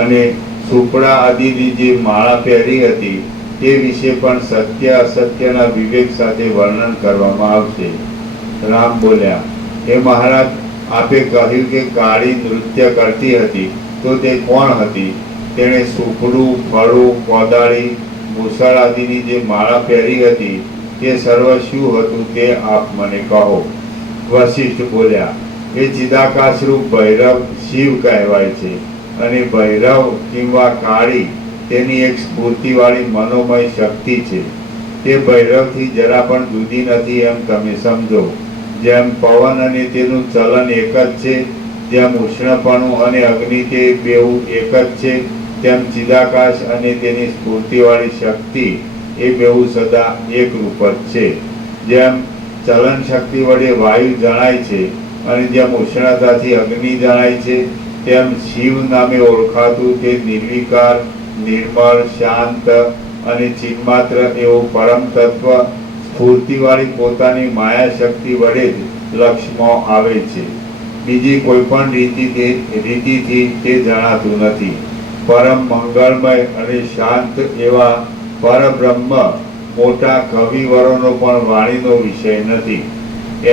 અને સુપડા આદિની જે માળા પહેરી હતી તે વિશે પણ સત્ય અસત્યના વિવેક સાથે વર્ણન કરવામાં આવશે. રામ બોલ્યા, હે મહારાજ, આપે કહ્યું કે કાળી નૃત્ય કરતી હતી, તો તે કોણ હતી? તેણે સુપડું, ફળું, કોદાળી, મુસળ આદિની જે માળા પહેરી હતી તે સર્વ શું હતું તે આપ મને કહો. વશિષ્ઠ બોલ્યા, એ ચિદાકાશરૂપ ભૈરવ શિવ કહેવાય છે અને ભૈરવ કિંવા કાળી તેની એક સ્ફૂર્તિવાળી મનોમય શક્તિ છે. તે ભૈરવથી જરા પણ જુદી નથી એમ તમે સમજો. જેમ પવન અને તેનું ચલન એક જ છે, જેમ ઉષ્ણપણું અને અગ્નિ તે બેઉ એક જ છે, તેમ ચિદાકાશ અને તેની સ્ફૂર્તિવાળી શક્તિ એ બેઉ સદા એક રૂપ જ છે. જેમ ચલન શક્તિ વડે વાયુ જણાય છે અને જેમ ઉષ્ણતાથી અગ્નિ જણાય છે, તેમ શિવ નામે ઓળખાતું તે નિર્વિકાર, નિર્મળ, શાંત અને ચિન્માત્ર એવું પરમ તત્વ સ્ફૂર્તિવાળી પોતાની માયા શક્તિ વડે જ લક્ષ્યમાં આવે છે. બીજી કોઈ પણ રીતિથી તે જણાતું નથી. પરમ મંગળમય અને શાંત એવા પરબ્રહ્મ મોટા કવિવરોનો પણ વાણીનો વિષય નથી.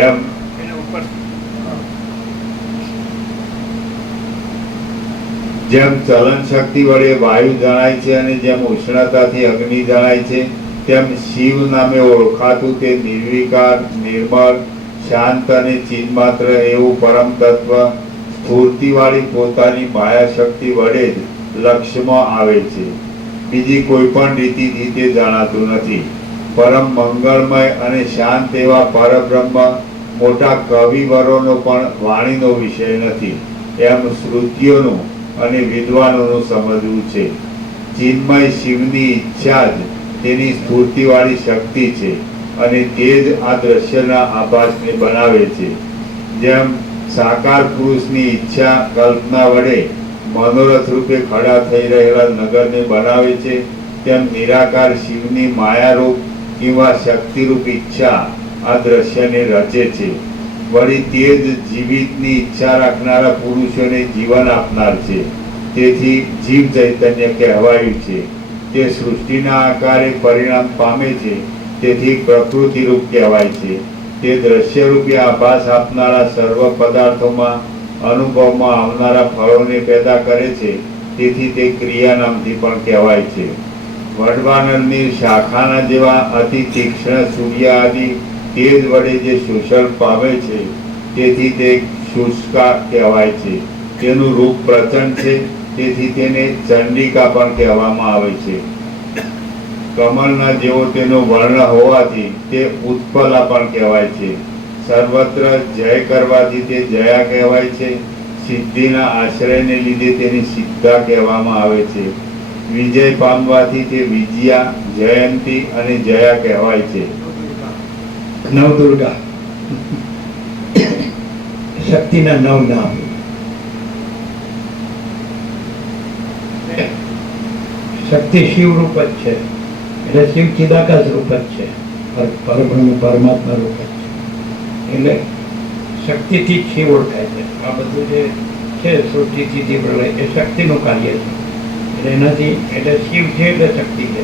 એમ એના ઉપર જેમ ચલન શક્તિ વડે વાયુ જણાય છે અને જેમ ઉષ્ણતાથી અગ્નિ જણાય છે, તેમ શિવ નામે ઓળખાતું તે નિર્વિકાર, નિર્મળ, શાંત અને ચિન્માત્ર એવું પરમ તત્વ સ્ફૂર્તિવાળી પોતાની માયા શક્તિ વડે જ લક્ષ્યમાં આવે છે. બીજી કોઈ પણ રીતિથી તે જણાતું નથી. પરમ મંગળમય અને શાંત એવા પરબ્રહ્મ મોટા કવિવરોનો પણ વાણીનો વિષય નથી. એમ શ્રુતિઓનું અને વિદ્વાનોનું સમજવું છે. ચિન્મય શિવની ઈચ્છા જ તેની સ્ફૂર્તિવાળી શક્તિ છે અને તે જ આ દ્રશ્યના આભાસને બનાવે છે. જેમ સાકાર પુરુષની ઈચ્છા કલ્પના વડે મનોરથ રૂપે ખડા થઈ રહેલા નગરને બનાવે છે, તેમ નિરાકાર શિવની માયારૂપ કિંવા શક્તિરૂપ ઈચ્છા આ દ્રશ્યને રચે છે. વળી તે જ જીવિતની ઈચ્છા રાખનારા પુરુષોને જીવન આપનાર છે. તેથી જીવ ચૈતન્ય કહેવાયું છે. તે સૃષ્ટિના આકારે પરિણામ પામે છે, તેથી પ્રકૃતિરૂપ કહેવાય છે. તે દ્રશ્યરૂપી આભાસ આપનારા સર્વ પદાર્થોમાં અનુભવમાં આવનારા ફળોને પેદા કરે છે, તેથી તે ક્રિયા નામથી પણ કહેવાય છે. વડવાનળની શાખાના જેવા અતિ તીક્ષ્ણ સૂર્ય આદિ તેજ વડે જે શોષણ પામે છે, તેથી તે શુષ્કા કહેવાય છે. તેનું રૂપ પ્રચંડ છે, તેથી તેને ચંડિકા પણ કહેવામાં આવે છે. કમળના જેવો તેનો વર્ણ હોવાથી તે ઉત્પલા પણ કહેવાય છે. સર્વત્ર જય કરવાથી તે જયા કહેવાય છે. સિદ્ધિના આશ્રયને લીધે તેની સિદ્ધા કહેવામાં આવે છે. વિજય પામવાથી તે વિજયા, જયંતી અને જયા કહેવાય છે. નવદુર્ગા શક્તિના નવ નામ. શક્તિ શિવ રૂપ જ છે, એટલે શિવ ચિદાકાશ રૂપ જ છે, પરબ્રહ્મ પરમાત્મા રૂપ જ છે. એટલે શક્તિથી જ શિવ ઓળખાય છે. આ બધું જે છે સૃષ્ટિથી પ્રલય એ શક્તિનું કાર્ય છે. એટલે એનાથી એટલે શિવ છે એટલે શક્તિ છે.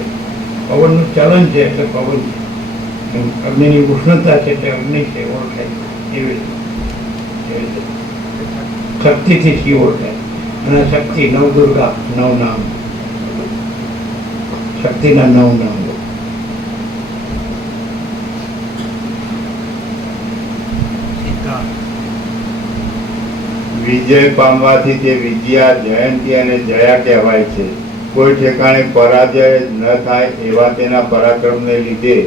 પવનનું ચલન છે એટલે પવન છે. અગ્નિની ઉષ્ણતા છે એટલે અગ્નિ છે, ઓળખાય એવી રીતે શક્તિથી શિવ ઓળખાય. અને શક્તિ નવદુર્ગા નવ નામ, શક્તિના નવ નામ. વિજય પામવાથી તે વિજયા, જયંતી અને જયા કહેવાય છે. કોઈ ઠેકાણે પરાજય ન થાય એવા તેના પરાક્રમને લીધે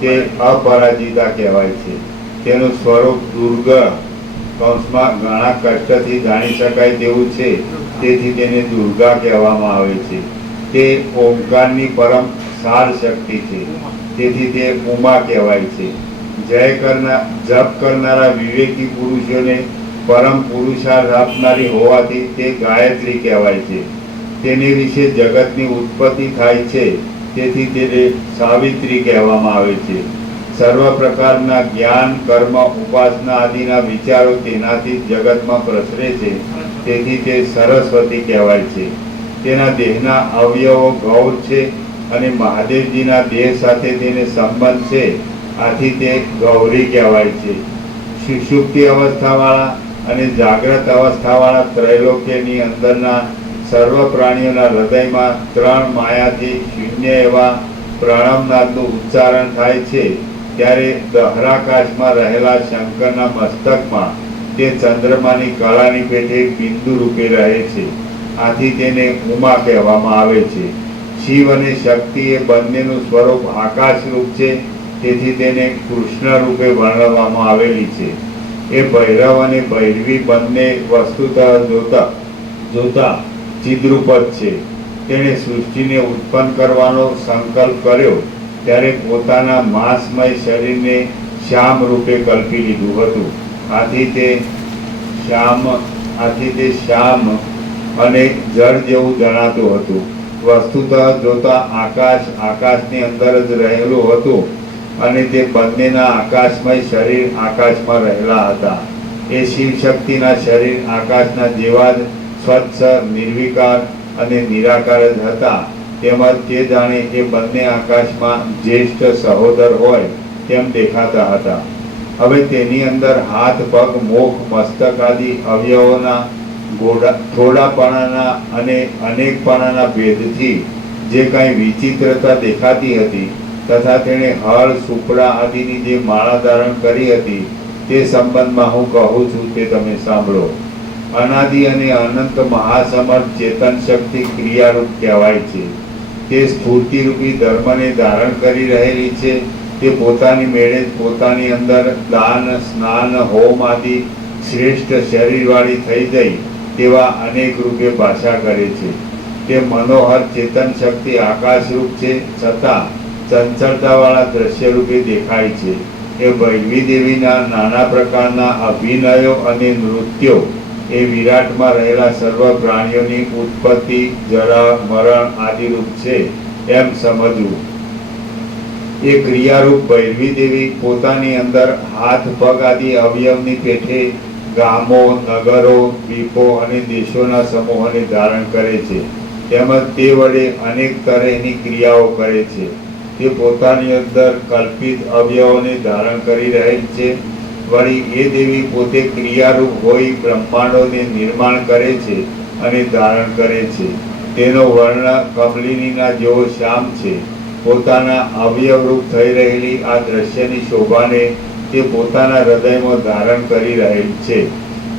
તે અપરાજિતા કહેવાય છે. તેનું સ્વરૂપ દુર્ગા કૌંસમાં ઘણા કષ્ટથી જાણી શકાય તેવું છે, તેથી તેને દુર્ગા કહેવામાં આવે છે. તે ઓમકારની પરમ સાર શક્તિ છે, તેથી તે ઉમા કહેવાય છે. જપ કરનારા વિવેકી પુરુષોને પરમ પુરુષાર્થ આપનારી હોવાથી તે ગાયત્રી કહેવાય છે. તેને વિશે જગતની ઉત્પત્તિ થાય છે, તેથી તેને સાવિત્રી કહેવામાં આવે છે. સર્વ પ્રકારના જ્ઞાન, કર્મ, ઉપાસના આદિના વિચારો તેનાથી જગતમાં પ્રસરે છે, તેથી તે સરસ્વતી કહેવાય છે. તેના દેહના અવયવો ગૌર છે અને મહાદેવજીના દેહ સાથે તેને સંબંધ છે, આથી તે ગૌરી કહેવાય છે. સુષુપ્તિ અવસ્થાવાળા અને જાગ્રત અવસ્થાવાળા ત્રૈલોક્યની અંદરના સર્વ પ્રાણીઓના હૃદયમાં ત્રણ માયાથી શૂન્ય એવા પ્રણવનાદનું ઉચ્ચારણ થાય છે, ત્યારે દહરાકાશમાં રહેલા શંકરના મસ્તકમાં તે ચંદ્રમાની કળાની પેઠે બિંદુ રૂપે રહે છે. આથી તેને ઉમા કહેવામાં આવે છે. શિવ અને શક્તિ એ બંનેનું સ્વરૂપ આકાશ રૂપ છે, તેથી તેને કૃષ્ણ રૂપે વર્ણવવામાં આવેલી છે. એ ભૈરવ અને ભૈરવી બંને વસ્તુતઃ જોતા ચિદ્રૂપ જ છે. તેણે સૃષ્ટિને ઉત્પન્ન કરવાનો સંકલ્પ કર્યો ત્યારે પોતાના માંસમય શરીરને શ્યામ રૂપે કલ્પી લીધું હતું. આથી તે શ્યામ અને જળ જેવું જણાતું હતું. વસ્તુતઃ જોતા આકાશની અંદર જ રહેલું હતું અને તે બંનેના આકાશમય શરીર આકાશમાં રહેલા હતા. એ શિવ શક્તિના શરીર આકાશના જેવા જ સ્વચ્છ, નિર્વિકાર અને નિરાકાર જ હતા. તેમજ તે જાણે એ બંને આકાશમાં જ્યેષ્ઠ સહોદર હોય તેમ દેખાતા હતા. હવે તેની અંદર હાથ, પગ, મુખ, મસ્તક આદિ અવયવોના થોડાપણાના અને અનેકપણાના ભેદથી જે કાંઈ વિચિત્રતા દેખાતી હતી તથા તેણે હળ, સુપડા આદિની જે માળા ધારણ કરી હતી તે સંબંધમાં હું કહું છું તે તમે સાંભળો. અનાદિ અને અનંત મહાસમર્થ ચેતન શક્તિ ક્રિયારૂપ કહેવાય છે. તે સ્ફૂર્તિરૂપી ધર્મને ધારણ કરી રહેલી છે. તે પોતાની મેળે જ પોતાની અંદર દાન, સ્નાન, હોમ આદિ શ્રેષ્ઠ શરીરવાળી થઈ જઈ તેવા અનેક રૂપે ભાષા કરે છે. તે મનોહર ચેતન શક્તિ આકાશરૂપ છે છતાં ચંચળતાવાળા દ્રશ્ય રૂપે દેખાય છે. એ ભૈરવી દેવીના નાના પ્રકારના અભિનયો અને નૃત્યો એ વિરાટમાં રહેલા સર્વ પ્રાણીઓની ઉત્પત્તિ, જરા, મરણ આદિરૂપ છે એમ સમજવું. એ ક્રિયારૂપ ભૈરવી દેવી પોતાની અંદર હાથ, પગ આદિ અવયવની પેઠે ગામો, નગરો, દ્વીપો અને દેશોના સમૂહોને ધારણ કરે છે. તેમજ તે વડે અનેક તરહની ક્રિયાઓ કરે છે. તે પોતાની અંદર કલ્પિત અવયવોને ધારણ કરી રહેલ છે. વળી એ દેવી પોતે ક્રિયારૂપ હોઈ બ્રહ્માંડોને નિર્માણ કરે છે અને ધારણ કરે છે. તેનો વર્ણ કમલિનીના જેવો શ્યામ છે. પોતાના અવયવરૂપ થઈ રહેલી આ દ્રશ્યની શોભાને તે પોતાના હૃદયમાં ધારણ કરી રહેલ છે.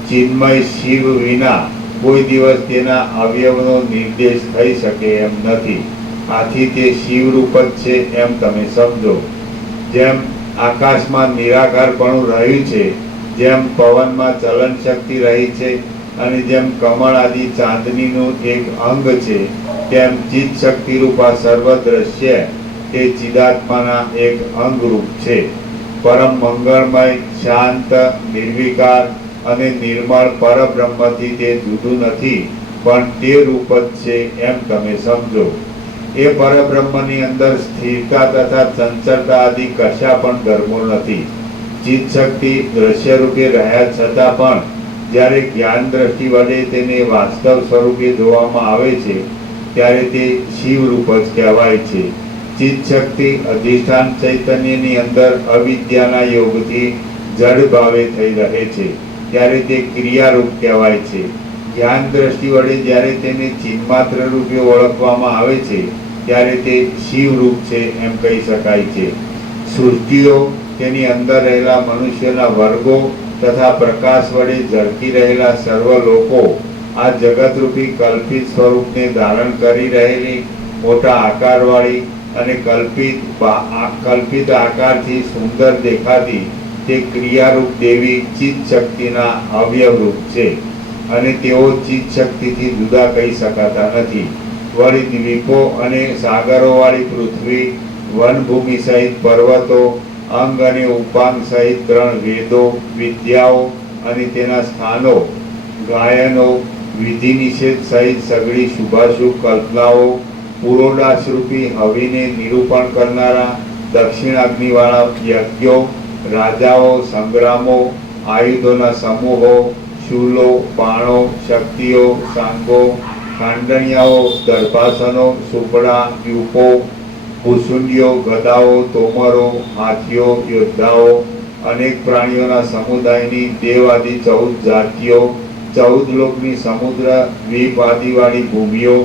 ચિન્મય શિવ વિના કોઈ દિવસ તેના અવયવનો નિર્દેશ થઈ શકે એમ નથી. આથી તે શિવરૂપ જ છે એમ તમે સમજો. જેમ આકાશમાં નિરાકારપણું રહ્યું છે, જેમ પવનમાં ચલન શક્તિ રહી છે અને જેમ કમળ આદિ ચાંદનીનું એક અંગ છે, તેમ ચિત્ત શક્તિ રૂપા સર્વ દ્રશ્ય તે ચિદાત્માના એક અંગરૂપ છે. પરમ મંગળમય, શાંત, નિર્વિકાર અને નિર્મળ પરબ્રહ્મથી તે જુદું નથી, પણ તે રૂપ જ છે એમ તમે સમજો. એ પરબ્રહ્મની અંદર સ્થિરતા તથા ચંચળતા આદિ કશા પણ ધર્મો નથી. ચિત્ત શક્તિ દ્રશ્ય રૂપે રહ્યા છતાં પણ જ્યારે જ્ઞાન દ્રષ્ટિ વડે તેને વાસ્તવ સ્વરૂપે જોવામાં આવે છે ત્યારે તે શિવરૂપ જ કહેવાય છે. ચિત્ત શક્તિ અધિષ્ઠાન ચૈતન્યની અંદર અવિદ્યાના યોગથી જડ ભાવે થઈ રહે છે ત્યારે તે ક્રિયારૂપ કહેવાય છે. જ્ઞાન દ્રષ્ટિ વડે જ્યારે તેને ચિન્માત્ર રૂપે ઓળખવામાં આવે છે ત્યારે તે શિવરૂપ છે એમ કહી શકાય છે. સૃષ્ટિઓ, તેની અંદર રહેલા મનુષ્યના વર્ગો તથા પ્રકાશ વડે ઝળકી રહેલા સર્વ લોકો આ જગતરૂપી કલ્પિત સ્વરૂપને ધારણ કરી રહેલી મોટા આકારવાળી અને કલ્પિત આકારથી સુંદર દેખાતી તે ક્રિયારૂપ દેવી ચિત્ત શક્તિના અવયવરૂપ છે અને તેઓ ચિત્ત શક્તિથી જુદા કહી શકાતા નથી. વળી દ્વીપો અને સાગરોવાળી પૃથ્વી, વનભૂમિ સહિત પર્વતો, અંગ અને ઉપાંગ સહિત 3 વેદો, વિદ્યાઓ અને તેના સ્થાનો, ગાયનો, વિધિ નિષેધ સહિત સઘળી શુભાશુભ કલ્પનાઓ, પુરોડાસરૂપી હવિને નિરૂપણ કરનારા દક્ષિણાગ્નિવાળા યજ્ઞો, રાજાઓ, સંગ્રામો, આયુધોના સમૂહો, શૂલો, બાણો, શક્તિઓ, સાંગો, ખાંડણિયાઓ, દર્ભાસનો, સુપડા, યુપો, ભૂસુંડીઓ, ગદાઓ, તોમરો, હાથીઓ, યોદ્ધાઓ, અનેક પ્રાણીઓના સમુદાયની દેવ આદિ 14 જાતિઓ, 14 લોકની સમુદ્ર દ્વીપ આદિવાળી ભૂમિઓ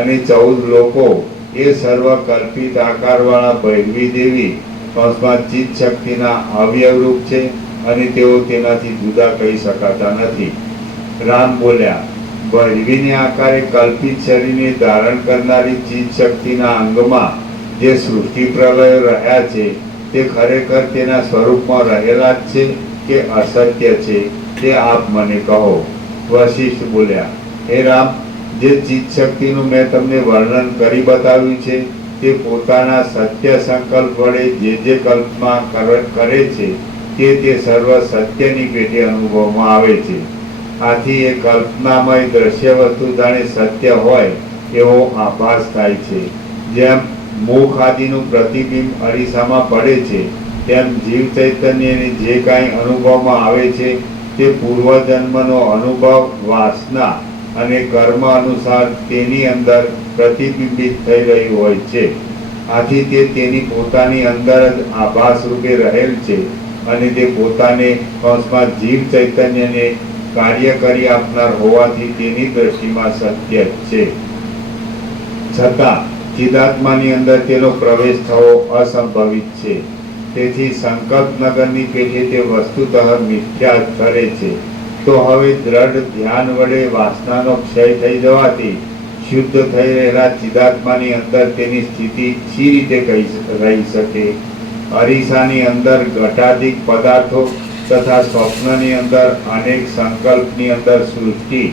અને 14 લોકો એ સર્વ કલ્પિત આકારવાળા ભૈરવી દેવી ચિત્ત શક્તિના અવયવરૂપ છે અને તેઓ તેનાથી જુદા કહી શકાતા નથી. રામ બોલ્યા, ભૈરવીને આકારે કલ્પિત શરીરને ધારણ કરનારી ચિત્ત શક્તિના અંગમાં જે સૃષ્ટિ પ્રલયો રહ્યા છે તે ખરેખર તેના સ્વરૂપમાં રહેલા જ છે કે અસત્ય છે, તે આપ મને કહો. વશિષ્ઠ બોલ્યા, હે રામ, જે ચિત્ત શક્તિનું મેં તમને વર્ણન કરી બતાવ્યું છે તે પોતાના સત્ય સંકલ્પ વડે જે કલ્પના કરે છે તે સર્વ સત્યની પેટે અનુભવમાં આવે છે. આથી એ કલ્પનામય દ્રશ્ય વસ્તુ જાણે સત્ય હોય એવો આભાસ થાય છે. જેમ મુખ આદિનું પ્રતિબિંબ અરીસામાં પડે છે તેમ જીવ ચૈતન્યને જે કાંઈ અનુભવમાં આવે છે તે પૂર્વજન્મનો અનુભવ, વાસના અને કર્મ અનુસાર તેની અંદર પ્રતિબિંબિત થઈ રહ્યું હોય છે. આથી તે તેની પોતાની અંદર જ આભાસ રૂપે રહેલ છે અને તે પોતાને કૌંસમાં જીવ ચૈતન્યને કાર્ય કરી આપનાર હોવાથી તેની દ્રષ્ટિમાં સત્ય છે. છતાં ચિદાત્માની અંદર તેનો પ્રવેશ થવો અસંભવિત છે. તેથી સંકલ્પ નગરની પેઠે તે વસ્તુતઃ મિથ્યા કરે છે. તો હવે દ્રઢ ધ્યાન વડે વાસનાનો ક્ષય થઈ જવાથી શુદ્ધ થઈ રહેલા ચિદાત્માની અંદર તેની સ્થિતિ શી રીતે રહી શકે? અરીસાની અંદર ઘટાધિક પદાર્થો તથા સ્વપ્નની અંદર અનેક સંકલ્પની અંદર સૃષ્ટિ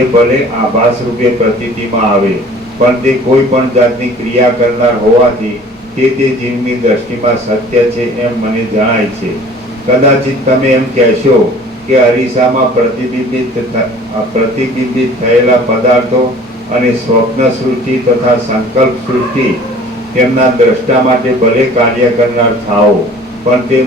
એ ભલે આભાસ રૂપે પ્રતીતિમાં આવે, પણ તે કોઈ પણ જાતની ક્રિયા કરનાર હોવાથી તે જીવની દ્રષ્ટિમાં સત્ય છે એમ મને જણાય છે. કદાચિત તમે એમ કહેશો કે અરીસામાં પ્રતિબિંબિત થયેલા પદાર્થો અને સ્વપ્ન સૃષ્ટિ તથા સંકલ્પ સૃષ્ટિ તેમના દ્રષ્ટા માટે ભલે કાર્ય કરનાર થાઓ, પણ તે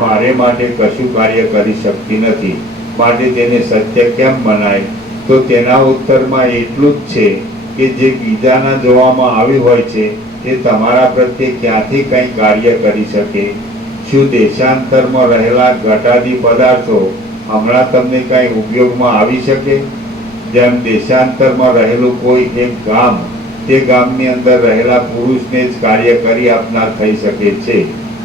મારે માટે કશું કાર્ય કરી શકતી નથી, માટે તેને સત્ય કેમ મનાય? તો તેના ઉત્તરમાં એટલું જ છે કે જે બીજાના જોવામાં આવ્યું હોય છે તે તમારા પ્રત્યે ક્યાંથી કંઈ કાર્ય કરી શકે? શું દેશાંતરમાં રહેલા ઘટાદી પદાર્થો હમણાં તમને કંઈ ઉપયોગમાં આવી શકે? જેમ દેશાંતરમાં રહેલું કોઈ એક ગામ તે ગામની અંદર રહેલા પુરુષને જ કાર્ય કરી આપનાર થઈ શકે છે,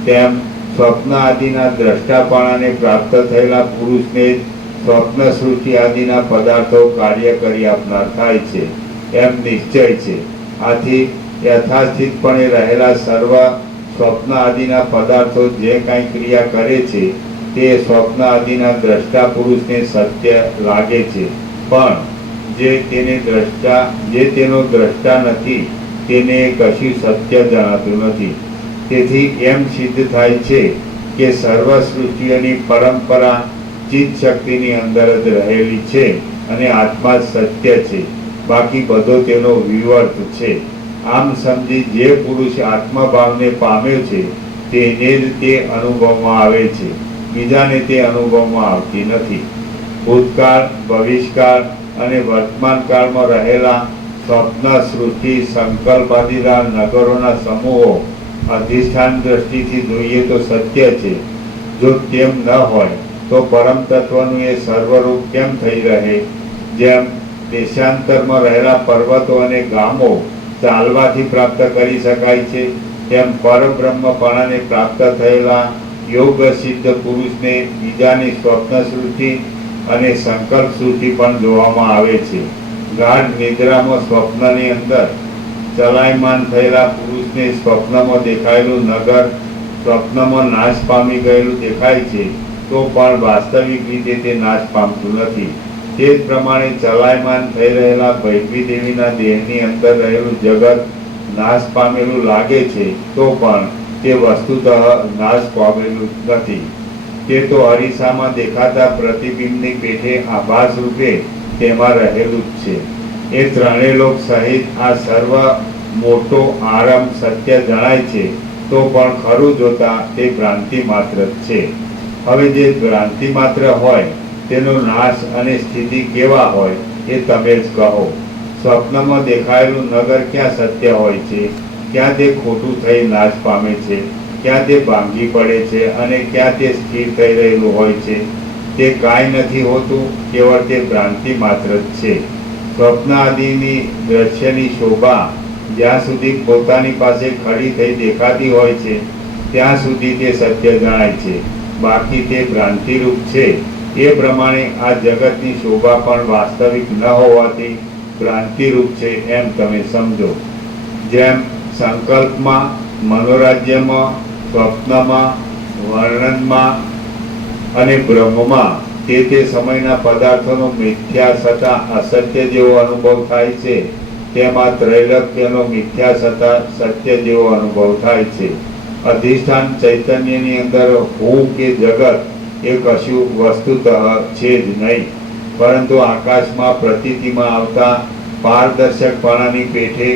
તેમ સ્વપ્ન આદિના દ્રષ્ટાપણાને પ્રાપ્ત થયેલા પુરુષને જ સ્વપ્ન સૃષ્ટિ આદિના પદાર્થો કાર્ય કરી આપનાર થાય છે એમ નિશ્ચય છે. આથી યથાસ્થિતપણે રહેલા સર્વ સ્વપ્ન આદિના પદાર્થો જે કાંઈ ક્રિયા કરે છે તે સ્વપ્ન આદિના દ્રષ્ટા પુરુષને સત્ય લાગે છે, પણ જે તેનો દ્રષ્ટા નથી તેને કશું સત્ય જણાતું નથી. તેથી એમ સિદ્ધ થાય છે કે સર્વ સૃષ્ટિઓની પરંપરા ચિત્ત શક્તિની અંદર જ રહેલી છે અને આત્મા જ સત્ય છે, બાકી બધો તેનો વિવર્ત છે. આમ સમજી જે પુરુષ આત્મભાવને પામ્યો છે તેને જ તે અનુભવમાં આવે છે, બીજાને તે અનુભવમાં આવતી નથી. ભૂતકાળ, ભવિષ્યકાળ અને વર્તમાન કાળમાં રહેલા સ્વપ્ન, સૃષ્ટિ, સંકલ્પ આદિના નગરોના સમૂહો અધિષ્ઠાન દ્રષ્ટિથી જોઈએ તો સત્ય છે. જો તેમ ન હોય તો પરમ તત્વનું એ સર્વરૂપ કેમ થઈ રહે? જેમ દેશાંતરમાં રહેલા પર્વતો અને ગામો ચાલવાથી પ્રાપ્ત કરી શકાય છે, તેમ પરબ્રહ્મપણાને પ્રાપ્ત થયેલા યોગ સિદ્ધ પુરુષને બીજાની સ્વપ્ન સૃષ્ટિ અને સંકલ્પ સૃષ્ટિ પણ જોવામાં આવે છે. ગાઢ નિદ્રામાં સ્વપ્નની અંદર ચલાયમાન થયેલા પુરુષને સ્વપ્નમાં દેખાયેલું નગર સ્વપ્નમાં નાશ પામી ગયેલું દેખાય છે, તો પણ વાસ્તવિક રીતે તે નાશ પામતું નથી. તે જ પ્રમાણે ચલાયમાન થઈ રહેલા ભૈરવી દેવીના દેહની અંદર રહેલું જગત નાશ પામેલું લાગે છે, તો પણ તે વસ્તુતઃ નાશ પામેલું નથી. તે તો અરીસામાં દેખાતા પ્રતિબિંબની પેઠે આભાસ રૂપે તેમાં રહેલું જ છે. એ ત્રણેય લોક સહિત આ સર્વ મોટો આરંભ સત્ય જણાય છે, તો પણ ખરું જોતા તે ભ્રાંતિ માત્ર જ છે. હવે જે ભ્રાંતિ માત્ર હોય તેનો નાશ અને સ્થિતિ કેવા હોય એ તમે જ કહો. સ્વપ્નમાં દેખાયેલું નગર ક્યાં સત્ય હોય છે, ક્યાં તે ખોટું થઈ નાશ પામે છે, ક્યાં તે ભાંગી પડે છે અને ક્યાં તે સ્થિર થઈ રહેલું હોય છે? તે કાંઈ નથી હોતું, કેવળ તે ભ્રાંતિ માત્ર જ છે. સ્વપ્ન આદિની દ્રશ્યની શોભા જ્યાં સુધી પોતાની પાસે ખડી થઈ દેખાતી હોય છે ત્યાં સુધી તે સત્ય જણાય છે, બાકી તે ભ્રાંતિરૂપ છે. એ પ્રમાણે આ જગતની શોભા પણ વાસ્તવિક ન હોવાથી ભ્રાંતિરૂપ છે એમ તમે સમજો. જેમ સંકલ્પમાં, મનોરાજ્યમાં, સ્વપ્નમાં, વર્ણનમાં અને બ્રહ્મમાં તે સમયના પદાર્થોનો મિથ્યા છતાં અસત્ય જેવો અનુભવ થાય છે, તેમાં ત્રૈલોક્યનો મિથ્યા છતાં સત્ય જેવો અનુભવ થાય છે. અધિષ્ઠાન ચૈતન્યની અંદર હું કે જગત એ કશું વસ્તુતઃ છે જ નહીં, પરંતુ આકાશમાં પ્રતીતિમાં આવતા પારદર્શકપણાની પેઠે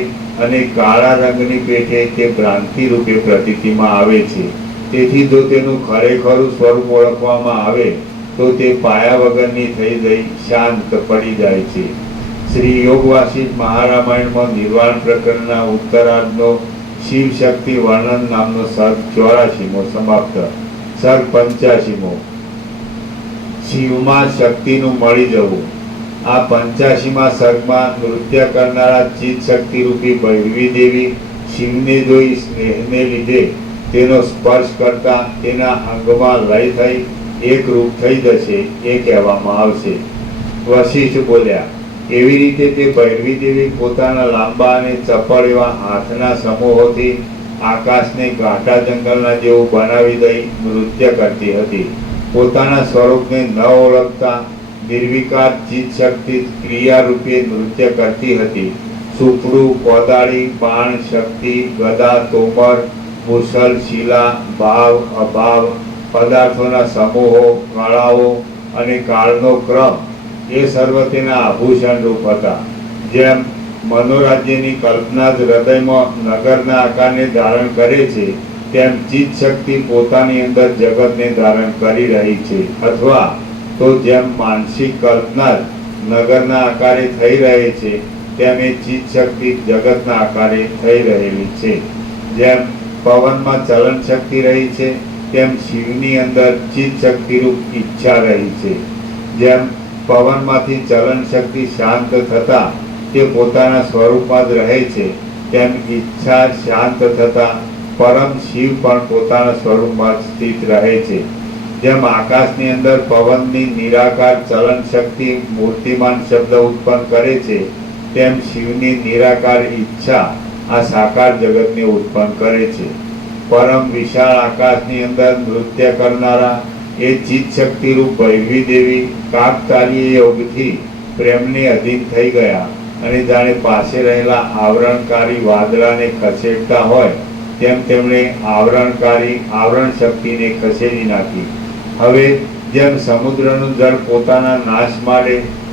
અને કાળા રંગની પેઠે તે ભ્રાંતિ રૂપે પ્રતીતિમાં આવે છે. તેથી જો તેનું ખરેખરું સ્વરૂપ ઓળખવામાં આવે તો તે પાયા વગરની થઈ જઈ શાંત પડી જાય છે. શ્રી યોગવાસિષ્ઠ મહારામાયણમાં નિર્વાણ પ્રકરણના ઉત્તરાર્ધનો શિવ શક્તિ વર્ણન નામનો સર્ગ 84મો સમાપ્ત. સર્ગ 85મો શિવમાં શક્તિનું મળી જવું. આ 85મા સર્ગમાં નૃત્ય કરનારા ચિત્ત શક્તિ રૂપી ભૈરવી દેવી શિવને જોઈ સ્નેહને લીધે તેનો સ્પર્શ કરતા તેના અંગમાં લય થઈ એક રૂપ થઈ જશે એ કહેવામાં આવશે. વશિષ્ઠ બોલ્યા, એવી રીતે તે ભૈરવી દેવી પોતાના લાંબા અને ચપળ એવા હાથના સમૂહોથી આકાશને ઘાટા જંગલના જેવું બનાવી દઈ નૃત્ય કરતી હતી. પોતાના સ્વરૂપને ન ઓળખતા નિર્વિકાર ચિત્ત શક્તિ ક્રિયા રૂપે નૃત્ય કરતી હતી. સુપડું, કોદાળી, બાણ, શક્તિ, ગદા, તોમર, મુસલ, શિલા, ભાવ, અભાવ, પદાર્થોના સમૂહો, કળાઓ અને કાળનો ક્રમ એ સર્વ તેના આભૂષણ રૂપ હતા. જેમ મનોરાજ્યની કલ્પના જ હૃદયમાં નગરના આકારને ધારણ કરે છે, તેમ ચિત્ત શક્તિ પોતાની અંદર જગતને ધારણ કરી રહી છે. અથવા તો જેમ માનસિક કલ્પના જ નગરના આકારે થઈ રહે છે, તેમ એ ચિત્ત શક્તિ જગતના આકારે થઈ રહેલી છે. જેમ પવનમાં ચલન શક્તિ રહી છે, તેમ શિવની અંદર ચિત્ત શક્તિ રૂપ ઈચ્છા રહી છે. જેમ પવનમાંથી ચલન શક્તિ શાંત થતા તે પોતાના સ્વરૂપમાં જ રહે છે, તેમ ઈચ્છા શાંત થતા પરમ શિવ પણ પોતાના સ્વરૂપમાં સ્થિત રહે છે. જેમ આકાશની અંદર પવનની નિરાકાર ચલન શક્તિ મૂર્તિમાન શબ્દ ઉત્પન્ન કરે છે, તેમ શિવની નિરાકાર ઈચ્છા આ સાકાર જગતને ઉત્પન્ન કરે છે. પરમ વિશાળ આકાશની અંદર નૃત્ય કરનારા એ ચિત્ત શક્તિ રૂપ ભૈરવી દેવી કાકતાલીય યોગથી પ્રેમને અધીન થઈ ગયા અને જાણે પાસે રહેલા આવરણકારી વાદળાને ખસેડતા હોય તેમ તેમણે આવરણ શક્તિને ખસેડી નાખી. હવે જેમ સમુદ્રનું જળ પોતાના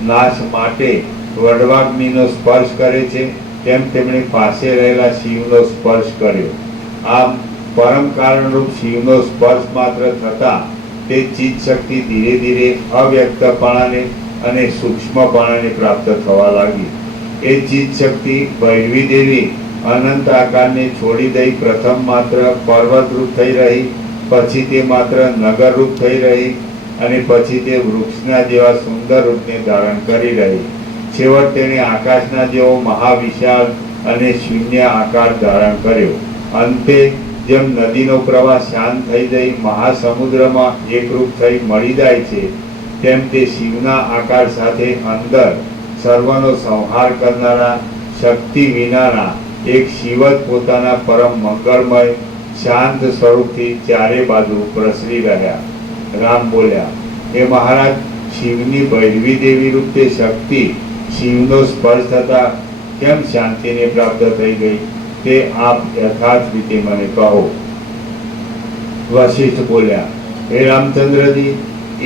નાશ માટે વડવાગ્નિનો સ્પર્શ કરે છે, તેમ તેમણે પાસે રહેલા શિવનો સ્પર્શ કર્યો. આમ પરમ કારણરૂપ શિવનો સ્પર્શ માત્ર થતા તે ચિત્ત શક્તિ ધીરે ધીરે અવ્યક્તપણાને અને સૂક્ષ્મપણાને પ્રાપ્ત થવા લાગી. એ ચિત્ત શક્તિ ભૈરવી દેવી અનંત આકારને છોડી દઈ પ્રથમ માત્ર પર્વત રૂપ થઈ રહી, પછી તે માત્ર નગર રૂપ થઈ રહી અને પછી તે વૃક્ષના જેવા સુંદર રૂપને ધારણ કરી રહી. છેવટ તેણે આકાશના જેવો મહાવિશાળ અને શૂન્ય આકાર ધારણ કર્યો. અંતે જેમ નદીનો પ્રવાહ શાંત થઈ જઈ મહાસમુદ્રમાં એકરૂપ થઈ મળી જાય છે, તેમ તે શિવના આકાર સાથે અંદર સર્વનો સંહાર કરનારા શક્તિ વિનાના એક શિવ જ પોતાના પરમ મંગળમય શાંત સ્વરૂપથી ચારે બાજુ પ્રસરી રહ્યા. રામ બોલ્યા, એ મહારાજ, શિવની ભૈરવી દેવી રૂપ તે શક્તિ શિવનો સ્પર્શ થતા કેમ શાંતિને પ્રાપ્ત થઈ ગઈ તે આપ યથાર્થ રીતે મને કહો. વશિષ્ઠ બોલ્યા, હે રામચંદ્રજી,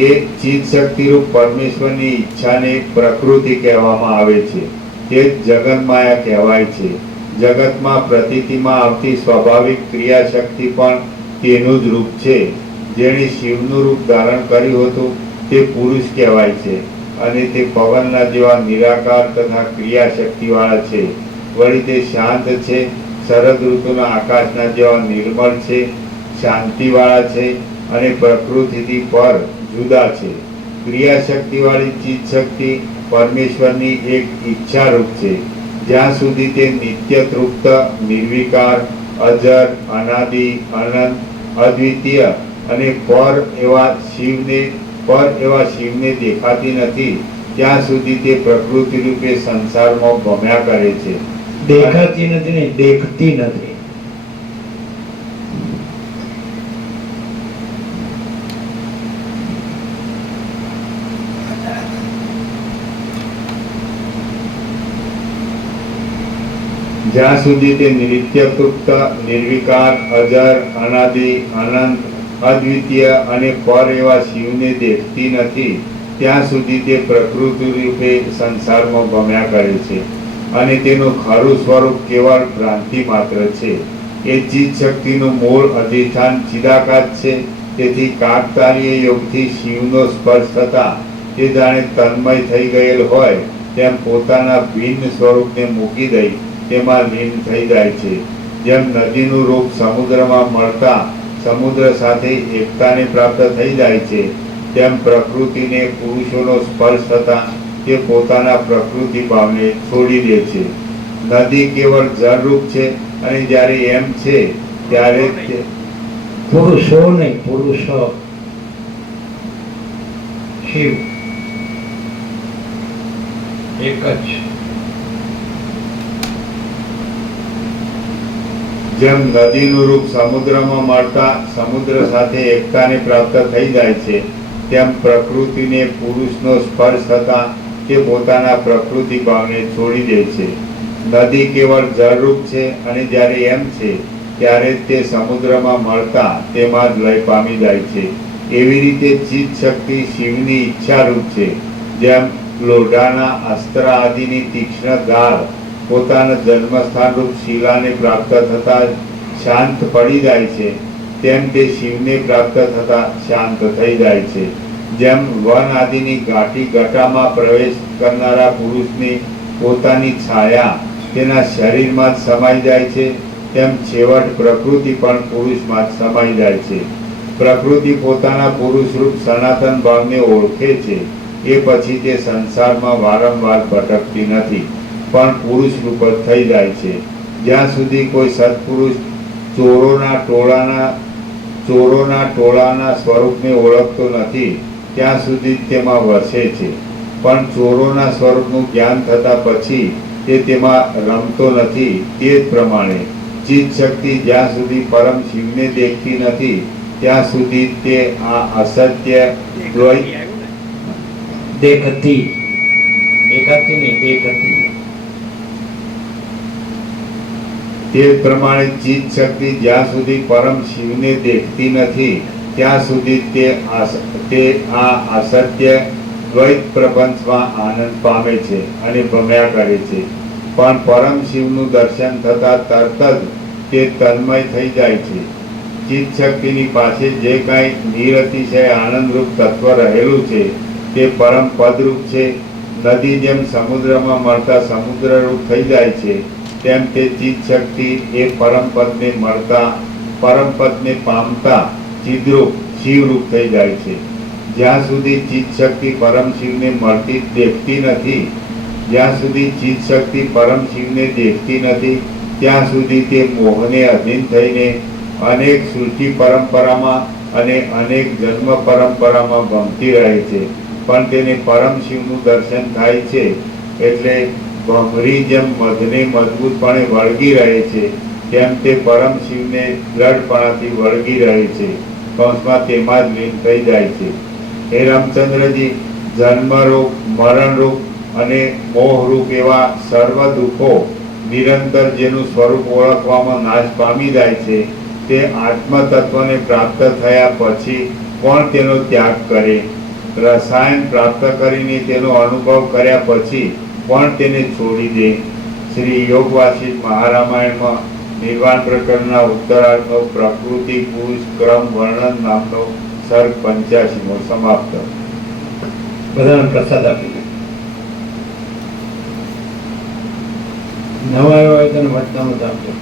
એ ચિત્ત શક્તિ રૂપ પરમેશ્વરની ઈચ્છાને પ્રકૃતિ કહેવામાં આવે છે, તે જ જગન્માયા કહેવાય છે. જગતમાં પ્રતીતિમાં આવતી સ્વાભાવિક ક્રિયા શક્તિ પણ તેનું જ રૂપ છે. જેણે શિવનું રૂપ ધારણ કર્યું હતું તે પુરુષ કહેવાય છે અને તે પવનના જેવા નિરાકાર તથા ક્રિયા શક્તિવાળા છે. વળી તે શાંત છે, શરદ ઋતુના આકાશના જેવા નિર્મળ છે, શાંતિવાળા છે અને પ્રકૃતિથી પર જુદા છે. ક્રિયા શક્તિવાળી ચિત્ત શક્તિ પરમેશ્વરની એક ઈચ્છા રૂપ છે. જ્યાં સુધી તે નિત્ય તૃપ્ત, નિર્વિકાર, અજર, અનાદિ, અનંત, અદ્વિતીય અને પર એવા શિવને દેખાતી નથી, ત્યાં સુધી તે પ્રકૃતિ રૂપે સંસારમાં ભમ્યા કરે છે. દેખાતી નથી ને દેખતી નથી. જ્યાં સુધી તે નિત્યતૃપ્ત, નિર્વિકાર, અજર, અનાદિ, અનંત, અદ્વિતીય અને પર એવા શિવને દેખતી નથી, ત્યાં સુધી તે પ્રકૃતિ રૂપે સંસારમાં ભમ્યા કરે છે અને તેનું ખરું સ્વરૂપ કેવળ ભ્રાંતિ માત્ર છે. એ ચિત્ત શક્તિનું મૂળ અધિષ્ઠાન ચિદાકાશ છે. તેથી કાકતાળીય યોગથી શિવનો સ્પર્શ થતા તે જાણે તન્મય થઈ ગયેલ હોય તેમ પોતાના ભિન્ન સ્વરૂપને મૂકી દઈ તેમાં લીન થઈ જાય છે. જેમ નદીનું રૂપ સમુદ્રમાં મળતા સમુદ્ર સાથે એકતાને પ્રાપ્ત થઈ જાય છે, તેમ પ્રકૃતિને પુરુષોનો સ્પર્શ થતા તે પોતાના પ્રકૃતિ ભાવને છોડી દે છે. નદી કેવળ જળરૂપ છે અને જ્યારે એમ છે ત્યારે તે પુરુષો નહીં, પુરુષો શિવ એક જ. જેમ નદીનું રૂપ સમુદ્રમાં મળતા સમુદ્ર સાથે એકતાને પ્રાપ્ત થઈ જાય છે, તેમ પ્રકૃતિને પુરુષનો સ્પર્શ થતા તે પોતાના પ્રકૃતિ ભાવને છોડી દે છે. નદી કેવળ જળરૂપ છે અને જ્યારે એમ છે ત્યારે તે સમુદ્રમાં મળતા તેમાં જ લય પામી જાય છે. એવી રીતે ચિત્ત શક્તિ શિવની ઈચ્છારૂપ છે. જેમ લોઢાના અસ્ત્ર આદિની તીક્ષ્ણ ધાર પોતાના જન્મસ્થાન રૂપ શિલાને પ્રાપ્ત થતા શાંત પડી જાય છે, તેમ તે શિવને પ્રાપ્ત થતા શાંત થઈ જાય છે. જેમ વન આદિની ઘાટી ઘટામાં પ્રવેશ કરનારા પુરુષની પોતાની છાયા તેના શરીરમાં જ સમાઈ જાય છે, તેમ છેવટ પ્રકૃતિ પણ પુરુષમાં જ સમાઈ જાય છે. પ્રકૃતિ પોતાના પુરુષરૂપ સનાતન ભાવને ઓળખે છે. એ પછી તે સંસારમાં વારંવાર ભટકતી નથી, પણ પુરુષ રૂપ જ થઈ જાય છે. જ્યાં સુધી કોઈ સત્પુરુષ ચોરોના ટોળાના સ્વરૂપને ઓળખતો નથી ત્યાં સુધી જ તેમાં વસે છે. પણ ચોરોના સ્વરૂપનું જ્ઞાન થતા પછી તે તેમાં રમતો નથી. તે જ પ્રમાણે ચિત્ત શક્તિ જ્યાં સુધી પરમ શિવને દેખતી નથી ત્યાં સુધી તે આ અસત્ય દ્વૈત દેખતી, દેખાતી નહીં, દેખતી. તે પ્રમાણે ચિત્ત શક્તિ જ્યાં સુધી પરમ શિવને દેખતી નથી ત્યાં સુધી તે આ અસત્ય દ્વૈત પ્રપંચમાં આનંદ પામે છે અને ભમ્યા કરે છે. પણ પરમ શિવનું દર્શન થતા તરત જ તે તન્મય થઈ જાય છે. ચિત્ત શક્તિની પાસે જે કાંઈ નિરતિશય આનંદરૂપ તત્વ રહેલું છે તે પરમ પદરૂપ છે. નદી જેમ સમુદ્રમાં મળતા સમુદ્રરૂપ થઈ જાય છે, તેમ તે ચિત્ત શક્તિ એ પરમ પદને મળતા પરમ પદને પામતા ચિદ્રૂપ શિવરૂપ થઈ જાય છે. જ્યાં સુધી ચિત્ત શક્તિ પરમ શિવને મળતી દેખતી નથી, જ્યાં સુધી ચિત્ત શક્તિ પરમ શિવને દેખતી નથી ત્યાં સુધી તે મોહને અધીન થઈને અનેક સૃષ્ટિ પરંપરામાં અને અનેક જન્મ પરંપરામાં ભમતી રહે છે. પણ તેને પરમ શિવનું દર્શન થાય છે એટલે ભમરી જેમ મધને મજબૂતપણે વળગી રહે છે, તેમ તે પરમ શિવને દ્રઢપણાથી વળગી રહે છે. કંસમાં તેમાં જ લીન થઈ જાય છે. હે રામચંદ્રજી, જન્મરૂપ, મરણરૂપ અને મોહરૂપ એવા સર્વ દુઃખો નિરંતર જેનું સ્વરૂપ ઓળખવામાં નાશ પામી જાય છે, તે આત્મ તત્વને પ્રાપ્ત થયા પછી કોણ તેનો ત્યાગ કરે? રસાયણ પ્રાપ્ત કરીને તેનો અનુભવ કર્યા પછી કોણ તેને છોડી દે? શ્રી યોગ વાસિષ્ઠ મહારામાયણમાં નિર્વાણ પ્રકરણના ઉત્તરાર્ધનો પ્રકૃતિ પુરુષ ક્રમ વર્ણન નામનો સર્ગ 85મો સમાપ્ત. બધાને પ્રસાદ આપી નવા આવ્યો હોય તો વચનામૃત આપજો.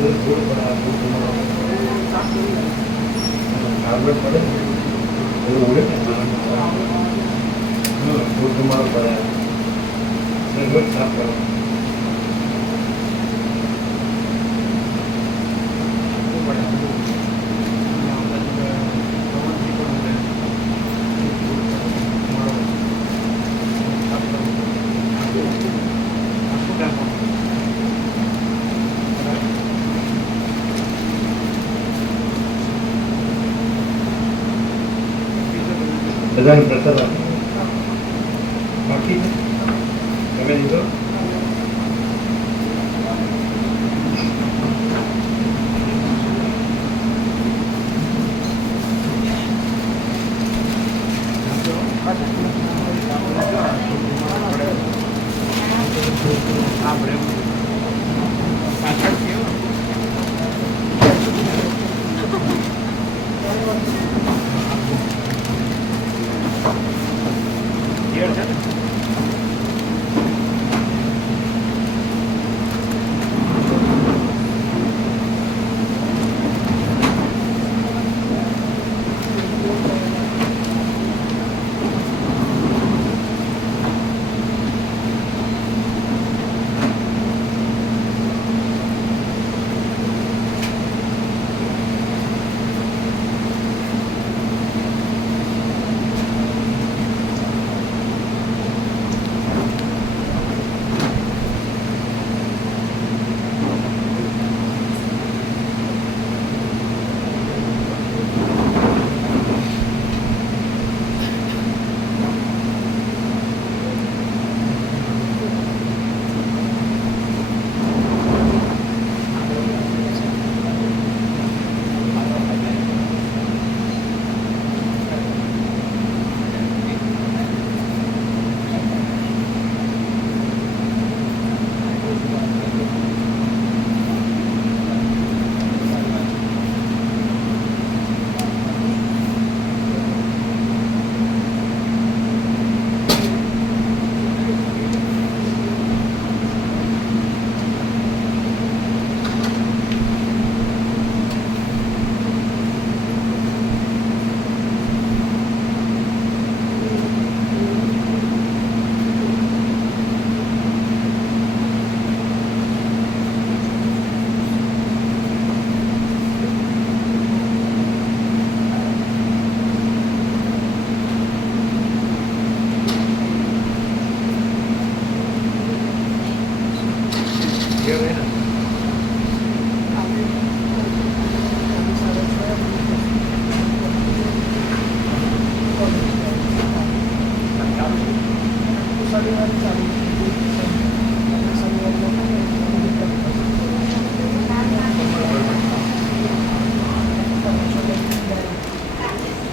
ધૂળ પડે આ ધૂળ તમારો કાગળ પડે ને એવું ઉડે ને ધૂળ તમારો પડે સગવડ સાફ કરો. બધાને પ્રસાદ આપો. બાકી છે? તમે લીધો?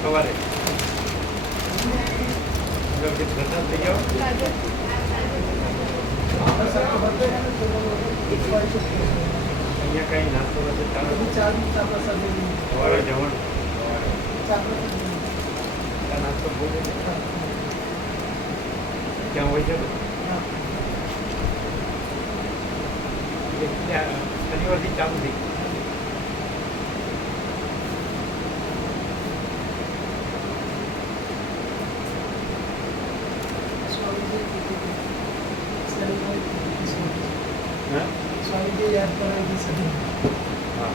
સવારે પ્રસાદ થઈ જાઓ. અહીંયા કઈ નાસ્તો નથી ચાલો સવારે જવાનું નાસ્તો બહુ ક્યાં હોય છે શનિવારથી ચાલુ થઈ સ્વામી યાદ કરાવી હા